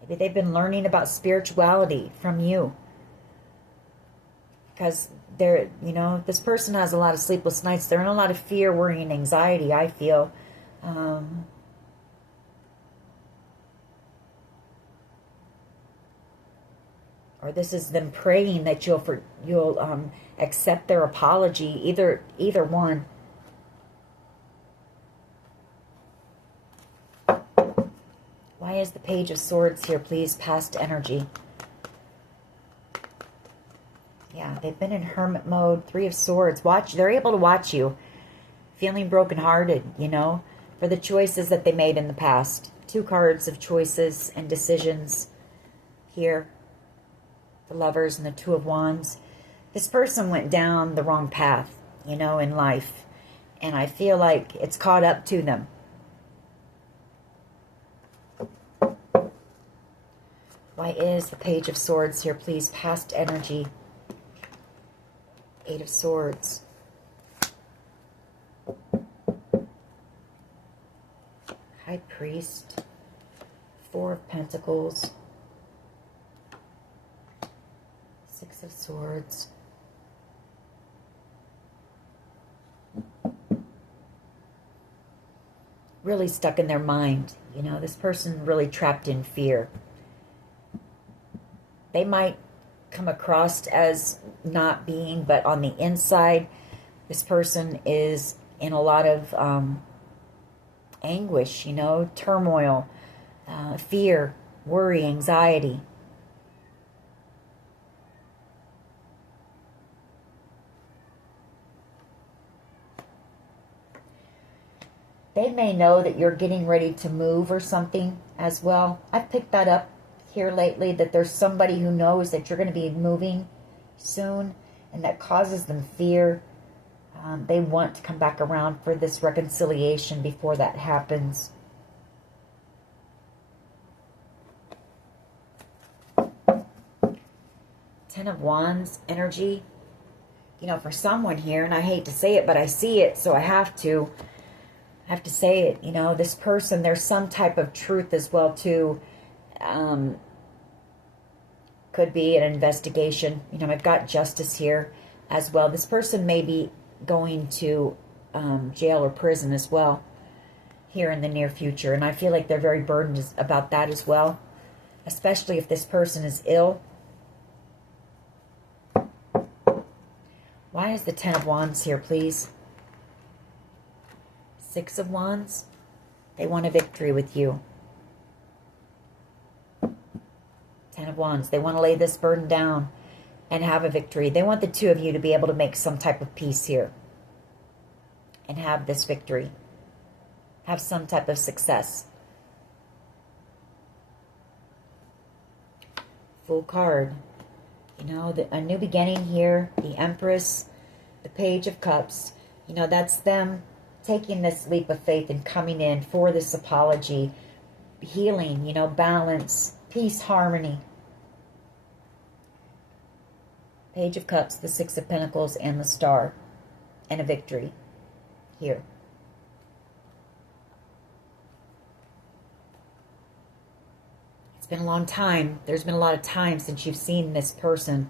Maybe they've been learning about spirituality from you. Because they're, you know, this person has a lot of sleepless nights. They're in a lot of fear, worry, and anxiety, I feel. Or this is them praying that you'll accept their apology. Either one. Why is the Page of Swords here, please? Past energy. Yeah, they've been in hermit mode. Three of Swords. They're able to watch you. Feeling brokenhearted, you know, for the choices that they made in the past. Two cards of choices and decisions here. The Lovers and the Two of Wands. This person went down the wrong path, you know, in life. And I feel like it's caught up to them. Why is the Page of Swords here, please? Past energy. Eight of Swords. High Priest. Four of Pentacles. Six of Swords. Really stuck in their mind. You know, this person really trapped in fear. They might come across as not being, but on the inside, this person is in a lot of anguish, you know, turmoil, fear, worry, anxiety. They may know that you're getting ready to move or something as well. I've picked that up here lately, that there's somebody who knows that you're going to be moving soon, and that causes them fear. They want to come back around for this reconciliation before that happens. Ten of Wands energy. You know, for someone here, and I hate to say it, but I see it, so I have to say it. You know, this person, there's some type of truth as well too. Could be an investigation. You know, I've got Justice here as well. This person may be going to jail or prison as well here in the near future. And I feel like they're very burdened about that as well. Especially if this person is ill. Why is the Ten of Wands here, please? Six of Wands. They want a victory with you. Ten of Wands. They want to lay this burden down and have a victory. They want the two of you to be able to make some type of peace here and have this victory. Have some type of success. Full card. You know, a new beginning here. The Empress, the Page of Cups. You know, that's them taking this leap of faith and coming in for this apology. Healing, you know, balance, peace, harmony. Page of Cups, the Six of Pentacles, and the Star. And a victory here. It's been a long time. There's been a lot of time since you've seen this person.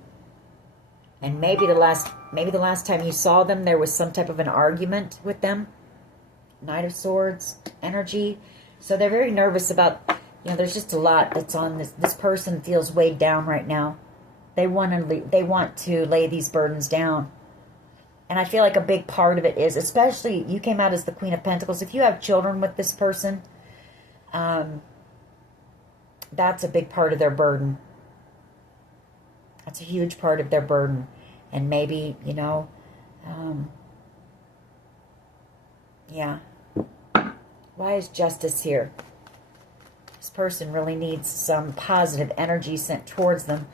And maybe the last time you saw them, there was some type of an argument with them. Knight of Swords energy. So they're very nervous about, you know, there's just a lot that's on this. This person feels weighed down right now. They want to lay these burdens down. And I feel like a big part of it is, especially you came out as the Queen of Pentacles. If you have children with this person, that's a big part of their burden. That's a huge part of their burden. And maybe, you know, yeah. Why is Justice here? This person really needs some positive energy sent towards them.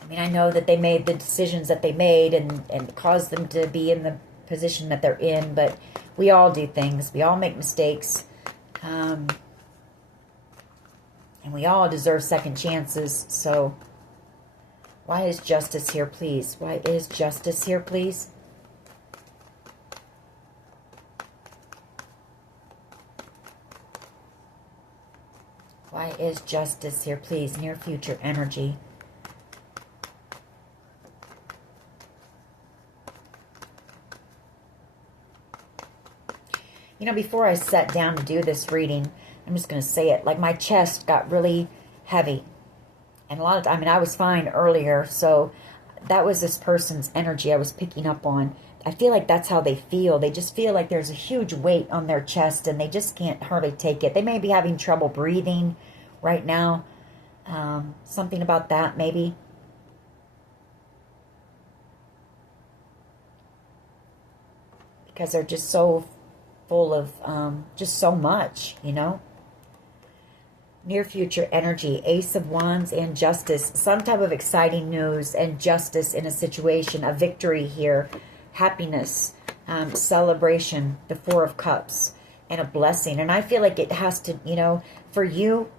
I mean, I know that they made the decisions that they made and caused them to be in the position that they're in, but we all do things. We all make mistakes. And we all deserve second chances. So why is Justice here, please? Why is Justice here, please? Why is Justice here, please? Near future energy. You know, before I sat down to do this reading, I'm just going to say it, like my chest got really heavy. And a lot of, I mean, I was fine earlier, so that was this person's energy I was picking up on. I feel like that's how they feel. They just feel like there's a huge weight on their chest and they just can't hardly take it. They may be having trouble breathing right now. Something about that, maybe. Because they're just so full of just so much, you know. Near future energy, Ace of Wands and Justice. Some type of exciting news and justice in a situation. A victory here. Happiness. Celebration. The Four of Cups. And a blessing. And I feel like it has to, you know, for you,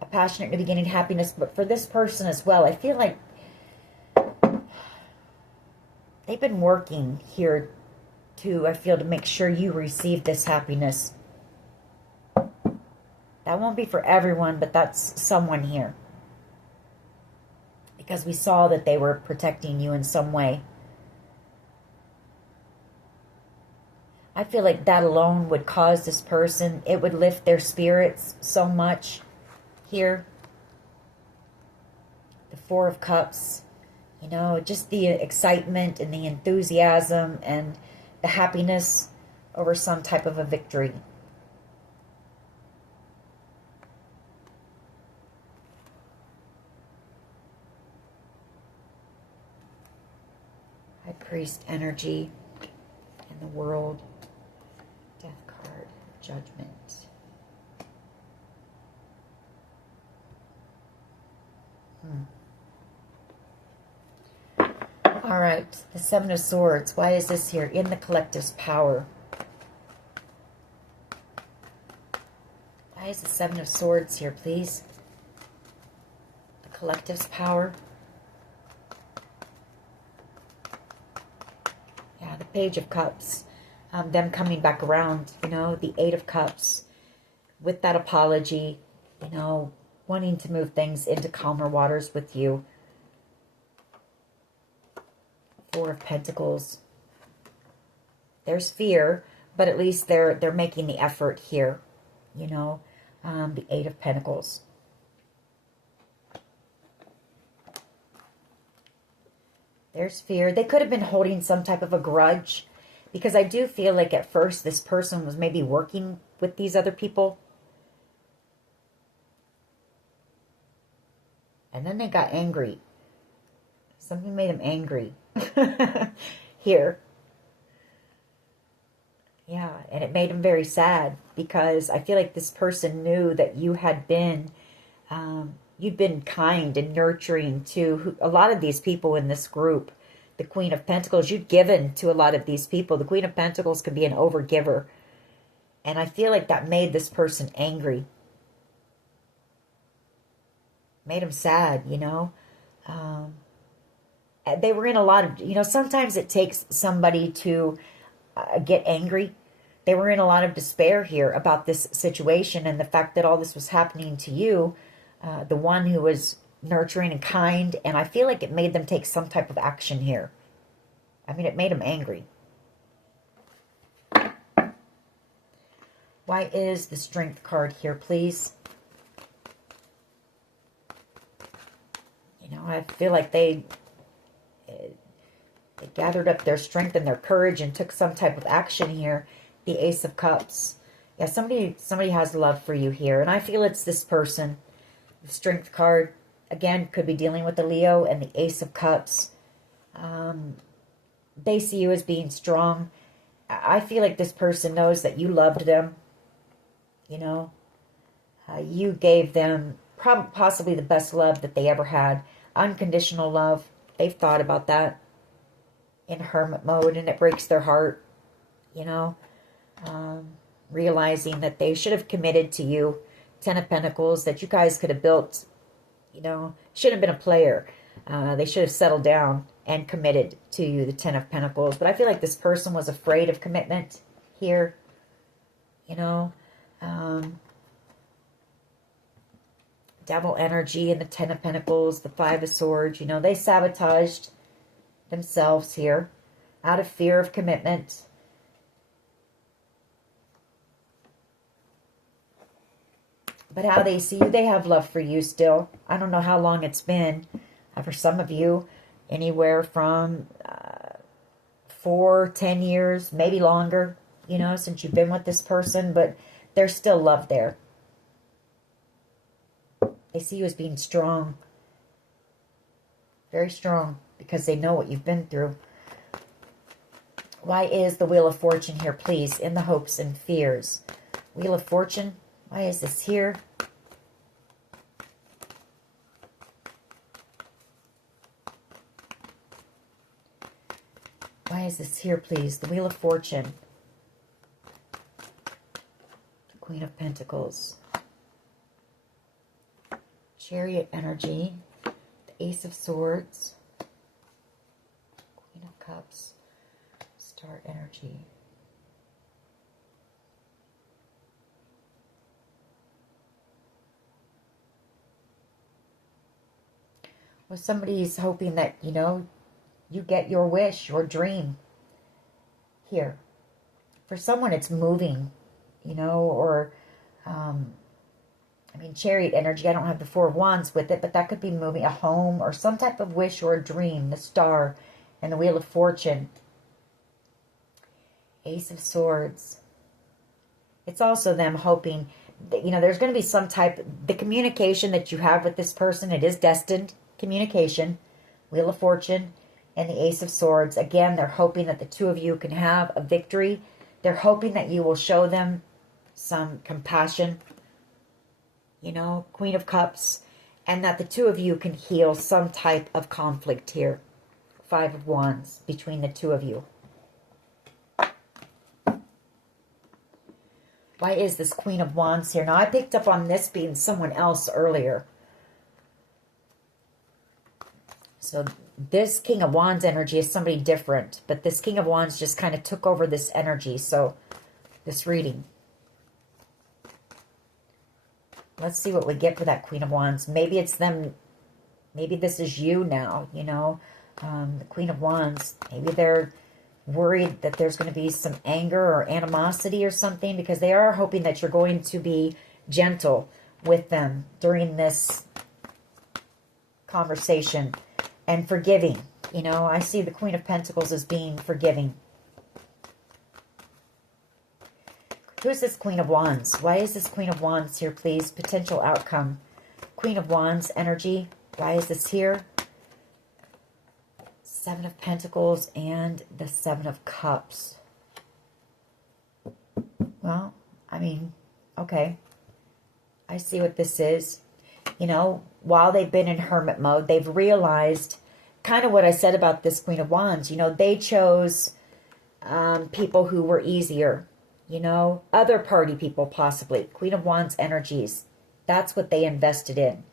a passionate new beginning, happiness. But for this person as well, I feel like they've been working here to make sure you receive this happiness. That won't be for everyone, but that's someone here. Because we saw that they were protecting you in some way. I feel like that alone would cause this person, it would lift their spirits so much here. The Four of Cups, you know, just the excitement and the enthusiasm and the happiness over some type of a victory. High Priest energy in the World. Death card. Judgment. All right, the Seven of Swords. Why is this here? In the Collective's power. Why is the Seven of Swords here, please? The Collective's power. Yeah, the Page of Cups. Them coming back around, you know, the Eight of Cups. With that apology, you know, wanting to move things into calmer waters with you. Four of Pentacles. There's fear, but at least they're making the effort here. You know, the Eight of Pentacles. There's fear. They could have been holding some type of a grudge, because I do feel like at first this person was maybe working with these other people. And then they got angry. Something made them angry. Here. Yeah, and it made them very sad because I feel like this person knew that you had been, you'd been kind and nurturing to a lot of these people in this group. The Queen of Pentacles, you'd given to a lot of these people. The Queen of Pentacles could be an overgiver. And I feel like that made this person angry. Made them sad, you know. They were in a lot of, you know, sometimes it takes somebody to get angry. They were in a lot of despair here about this situation and the fact that all this was happening to you, the one who was nurturing and kind, and I feel like it made them take some type of action here. I mean, it made them angry. Why is the Strength card here, please? You know, I feel like they gathered up their strength and their courage and took some type of action here. The Ace of Cups. Yeah, somebody has love for you here. And I feel it's this person. The Strength card, again, could be dealing with the Leo and the Ace of Cups. They see you as being strong. I feel like this person knows that you loved them. You know, you gave them possibly the best love that they ever had. Unconditional love. They've thought about that in hermit mode, and it breaks their heart, you know, realizing that they should have committed to you. 10 of Pentacles, that you guys could have built, you know, should have been a player. They should have settled down and committed to you, the 10 of Pentacles. But I feel like this person was afraid of commitment here, you know. Devil energy and the 10 of Pentacles, the 5 of Swords, you know, they sabotaged themselves here out of fear of commitment. But how they see you, they have love for you still. I don't know how long it's been. For some of you, anywhere from 4, 10 years, maybe longer, you know, since you've been with this person. But there's still love there. They see you as being strong. Very strong. Because they know what you've been through. Why is the Wheel of Fortune here, please? In the hopes and fears. Wheel of Fortune. Why is this here? Why is this here, please? The Wheel of Fortune. The Queen of Pentacles. Chariot energy. The Ace of Swords. Queen of Cups. Star energy. Well, somebody's hoping that, you know, you get your wish, your dream here. For someone, it's moving, you know, or, I mean, Chariot energy, I don't have the 4 of Wands with it, but that could be moving, a home or some type of wish or a dream, the Star and the Wheel of Fortune. Ace of Swords. It's also them hoping that, you know, there's going to be some type, the communication that you have with this person, it is destined communication. Wheel of Fortune and the Ace of Swords. Again, they're hoping that the two of you can have a victory. They're hoping that you will show them some compassion. You know, Queen of Cups. And that the two of you can heal some type of conflict here. 5 of Wands between the two of you. Why is this Queen of Wands here? Now, I picked up on this being someone else earlier. So this King of Wands energy is somebody different. But this King of Wands just kind of took over this energy. So this reading. Let's see what we get for that Queen of Wands. Maybe it's them. Maybe this is you now, you know. The Queen of Wands. Maybe they're worried that there's going to be some anger or animosity or something. Because they are hoping that you're going to be gentle with them during this conversation. And forgiving. You know, I see the Queen of Pentacles as being forgiving. Who's this Queen of Wands? Why is this Queen of Wands here, please? Potential outcome. Queen of Wands energy. Why is this here? Seven of Pentacles and the Seven of Cups. Well, I mean, okay. I see what this is. You know, while they've been in hermit mode, they've realized kind of what I said about this Queen of Wands. You know, they chose people who were easier. You know, other party people possibly. Queen of Wands energies. That's what they invested in.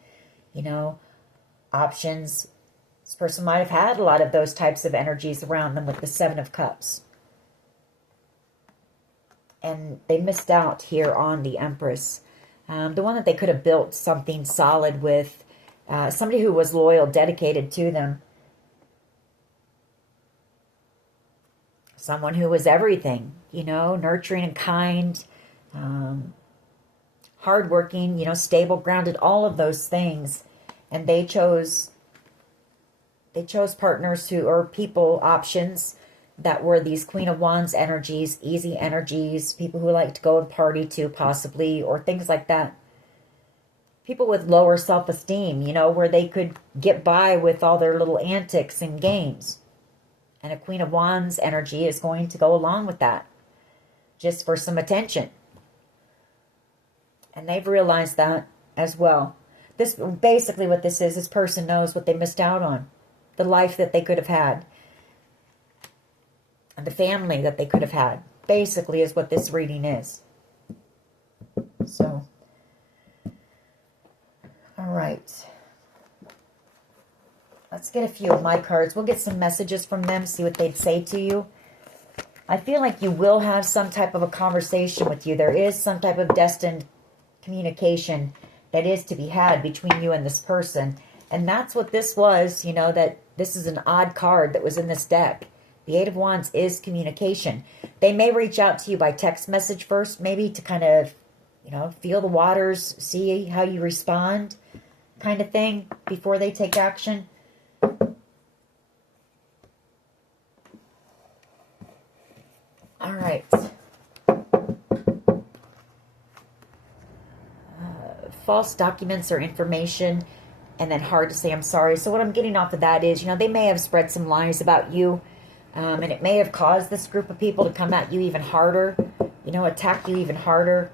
You know, options. This person might have had a lot of those types of energies around them with the Seven of Cups. And they missed out here on the Empress. The one that they could have built something solid with. Somebody who was loyal, dedicated to them. Someone who was everything, you know, nurturing and kind, hardworking, you know, stable, grounded, all of those things. And they chose partners who, or people, options that were these Queen of Wands energies, easy energies, people who like to go and party to possibly, or things like that. People with lower self-esteem, you know, where they could get by with all their little antics and games. And a Queen of Wands energy is going to go along with that. Just for some attention. And they've realized that as well. This basically what this is. This person knows what they missed out on. The life that they could have had. And the family that they could have had. Basically is what this reading is. So. Alright. Let's get a few of my cards. We'll get some messages from them, see what they'd say to you. I feel like you will have some type of a conversation with you. There is some type of destined communication that is to be had between you and this person. And that's what this was, you know, that this is an odd card that was in this deck. The Eight of Wands is communication. They may reach out to you by text message first, maybe to kind of, you know, feel the waters, see how you respond, kind of thing, before they take action. All right. False documents or information, and then hard to say I'm sorry. So what I'm getting off of that is, you know, they may have spread some lies about you, and it may have caused this group of people to come at you even harder, you know, attack you even harder.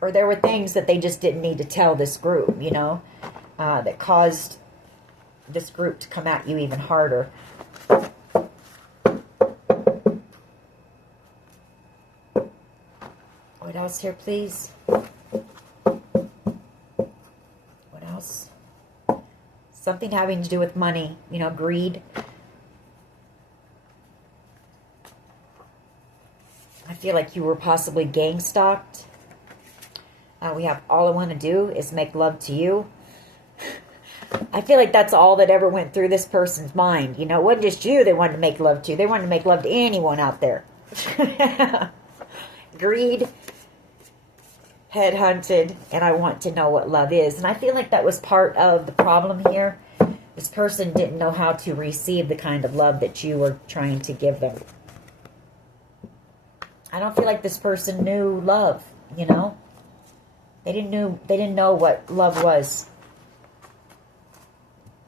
Or there were things that they just didn't need to tell this group, you know, that caused this group to come at you even harder. What else here, please? What else? Something having to do with money, you know, greed. I feel like you were possibly gang stalked. We have all I want to do is make love to you. I feel like that's all that ever went through this person's mind. You know, it wasn't just you they wanted to make love to. They wanted to make love to anyone out there. Greed, headhunted, and I want to know what love is. And I feel like that was part of the problem here. This person didn't know how to receive the kind of love that you were trying to give them. I don't feel like this person knew love, you know. They didn't know what love was.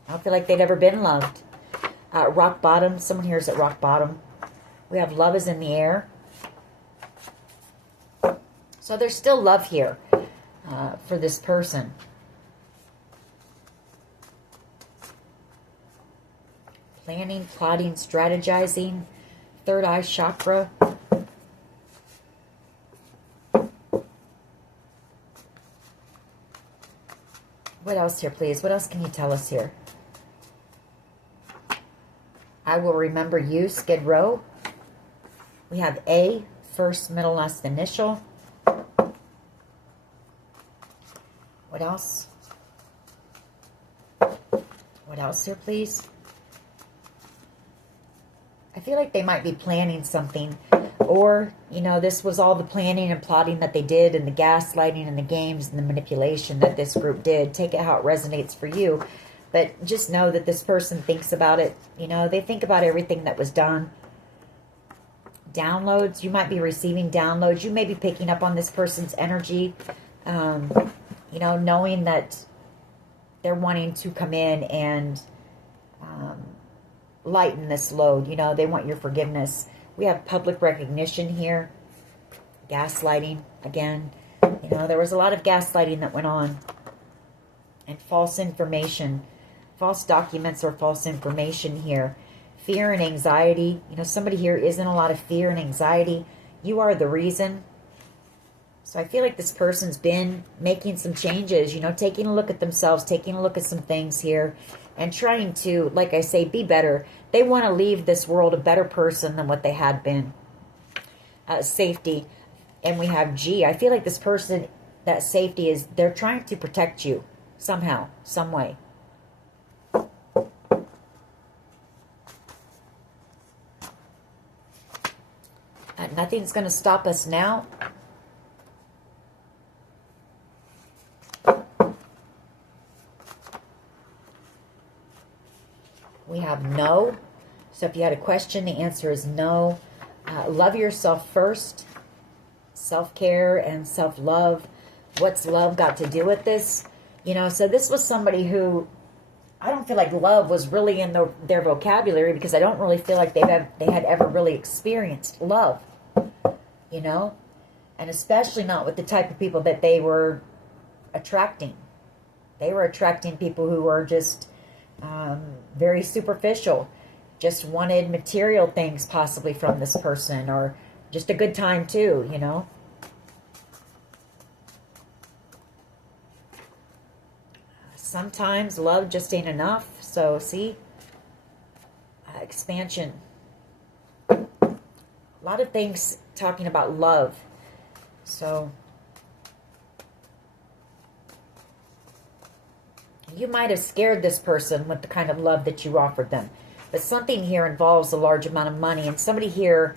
I don't feel like they'd ever been loved. Rock bottom. Someone here is at rock bottom. We have love is in the air. So there's still love here for this person. Planning, plotting, strategizing. Third eye chakra. What else here, please? What else can you tell us here? I will remember you, Skid Row. We have A, first, middle, last initial. What else? What else here, please? I feel like they might be planning something. Or, you know, this was all the planning and plotting that they did, and the gaslighting and the games and the manipulation that this group did. Take it how it resonates for you. But just know that this person thinks about it. You know, they think about everything that was done. Downloads. You might be receiving downloads. You may be picking up on this person's energy. You know, knowing that they're wanting to come in and lighten this load. You know, they want your forgiveness. We have public recognition here. Gaslighting, again. You know, there was a lot of gaslighting that went on. And false information. False documents or false information here. Fear and anxiety. You know, somebody here is in a lot of fear and anxiety. You are the reason. So I feel like this person's been making some changes, you know, taking a look at themselves, taking a look at some things here, and trying to, like I say, be better. They want to leave this world a better person than what they had been. Safety. And we have G. I feel like this person, that safety is, they're trying to protect you somehow, some way. Nothing's going to stop us now. We have no. So if you had a question, the answer is no. Love yourself first. Self-care and self-love. What's love got to do with this? You know, so this was somebody who, I don't feel like love was really in their vocabulary, because I don't really feel like they had ever really experienced love. You know? And especially not with the type of people that they were attracting. They were attracting people who were just very superficial, just wanted material things possibly from this person, or just a good time too, you know. Sometimes love just ain't enough. So see, expansion. A lot of things talking about love. So you might have scared this person with the kind of love that you offered them. But something here involves a large amount of money. And somebody here,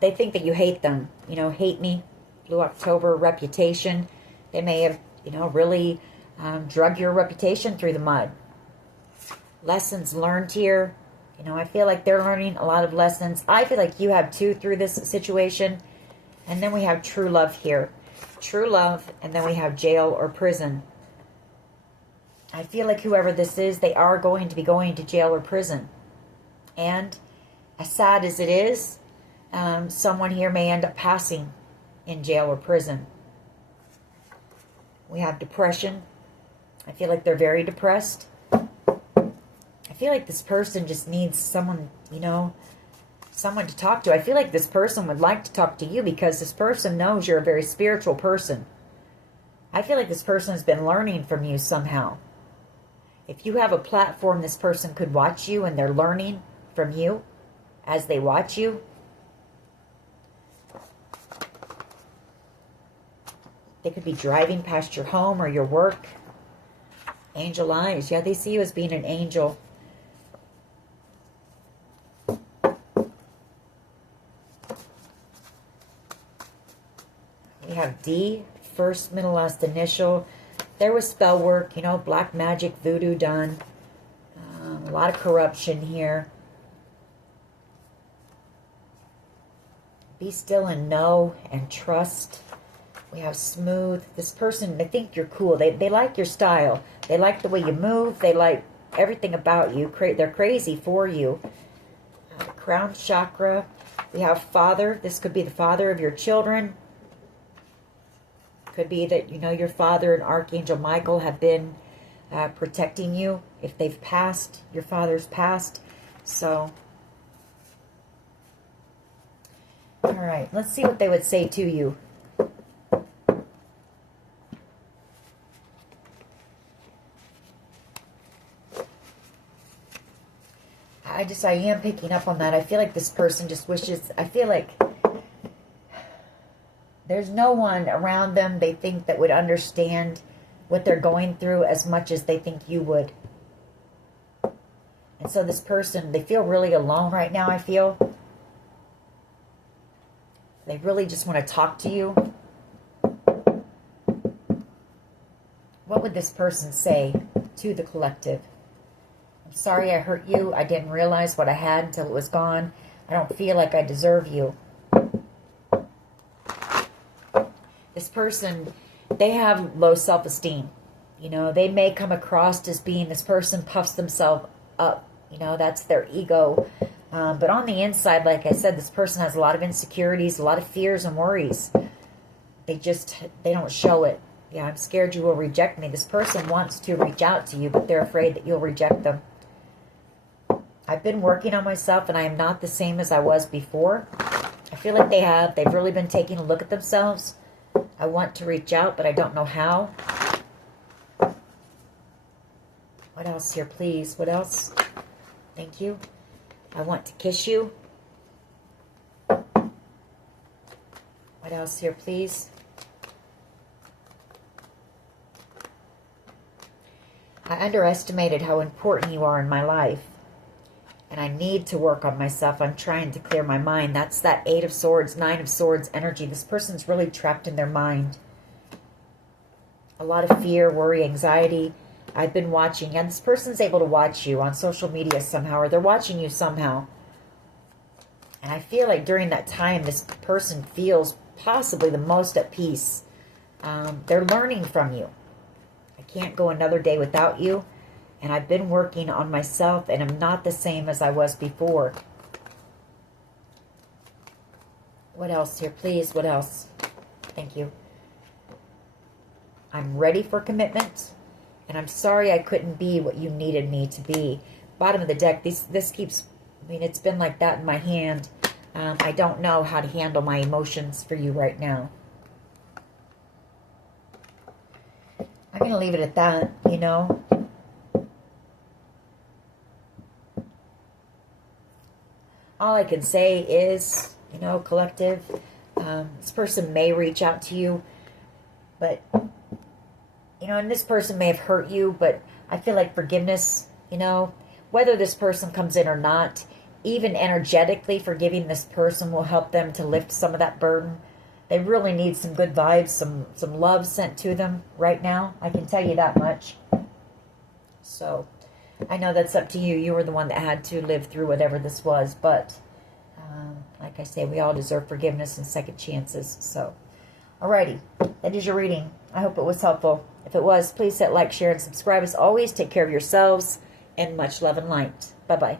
they think that you hate them. You know, hate me, Blue October, reputation. They may have, you know, really drug your reputation through the mud. Lessons learned here. You know, I feel like they're learning a lot of lessons. I feel like you have two through this situation. And then we have true love here. True love, and then we have jail or prison. I feel like whoever this is, they are going to be going to jail or prison. And as sad as it is, someone here may end up passing in jail or prison. We have depression. I feel like they're very depressed. I feel like this person just needs someone, you know, someone to talk to. I feel like this person would like to talk to you, because this person knows you're a very spiritual person. I feel like this person has been learning from you somehow. If you have a platform, this person could watch you, and they're learning from you as they watch you. They could be driving past your home or your work. Angel eyes. Yeah, they see you as being an angel. We have D, first, middle, last initial. There was spell work, you know, black magic, voodoo done. A lot of corruption here. Be still and know and trust. We have smooth. This person, they think you're cool. They like your style. They like the way you move. They like everything about you. They're crazy for you. Crown chakra. We have father. This could be the father of your children. Could be that, you know, your father and Archangel Michael have been protecting you. If they've passed, your father's passed. So, all right, let's see what they would say to you. I am picking up on that. I feel like this person just wishes, I feel like there's no one around them they think that would understand what they're going through as much as they think you would. And so this person, they feel really alone right now, I feel. They really just want to talk to you. What would this person say to the collective? I'm sorry I hurt you. I didn't realize what I had until it was gone. I don't feel like I deserve you. This person, they have low self-esteem. You know, they may come across as being, this person puffs themselves up. You know, that's their ego. But on the inside, like I said, this person has a lot of insecurities, a lot of fears and worries. They don't show it. Yeah, I'm scared you will reject me. This person wants to reach out to you, but they're afraid that you'll reject them. I've been working on myself, and I am not the same as I was before. I feel like they've really been taking a look at themselves. I want to reach out, but I don't know how. What else here, please? What else? Thank you. I want to kiss you. What else here, please? I underestimated how important you are in my life. And I need to work on myself. I'm trying to clear my mind. That's that 8 of Swords, 9 of Swords energy. This person's really trapped in their mind. A lot of fear, worry, anxiety. I've been watching. And this person's able to watch you on social media somehow. Or they're watching you somehow. And I feel like during that time, this person feels possibly the most at peace. They're learning from you. I can't go another day without you. And I've been working on myself, and I'm not the same as I was before. What else here, please? What else? Thank you. I'm ready for commitment, and I'm sorry I couldn't be what you needed me to be. Bottom of the deck, this keeps, I mean, it's been like that in my hand. I don't know how to handle my emotions for you right now. I'm going to leave it at that, you know. All I can say is, you know, collective, this person may reach out to you, but, you know, and this person may have hurt you, but I feel like forgiveness, you know, whether this person comes in or not, even energetically forgiving this person will help them to lift some of that burden. They really need some good vibes, some love sent to them right now. I can tell you that much. So I know that's up to you. You were the one that had to live through whatever this was. But like I say, we all deserve forgiveness and second chances. So, alrighty. That is your reading. I hope it was helpful. If it was, please hit like, share, and subscribe. As always, take care of yourselves. And much love and light. Bye-bye.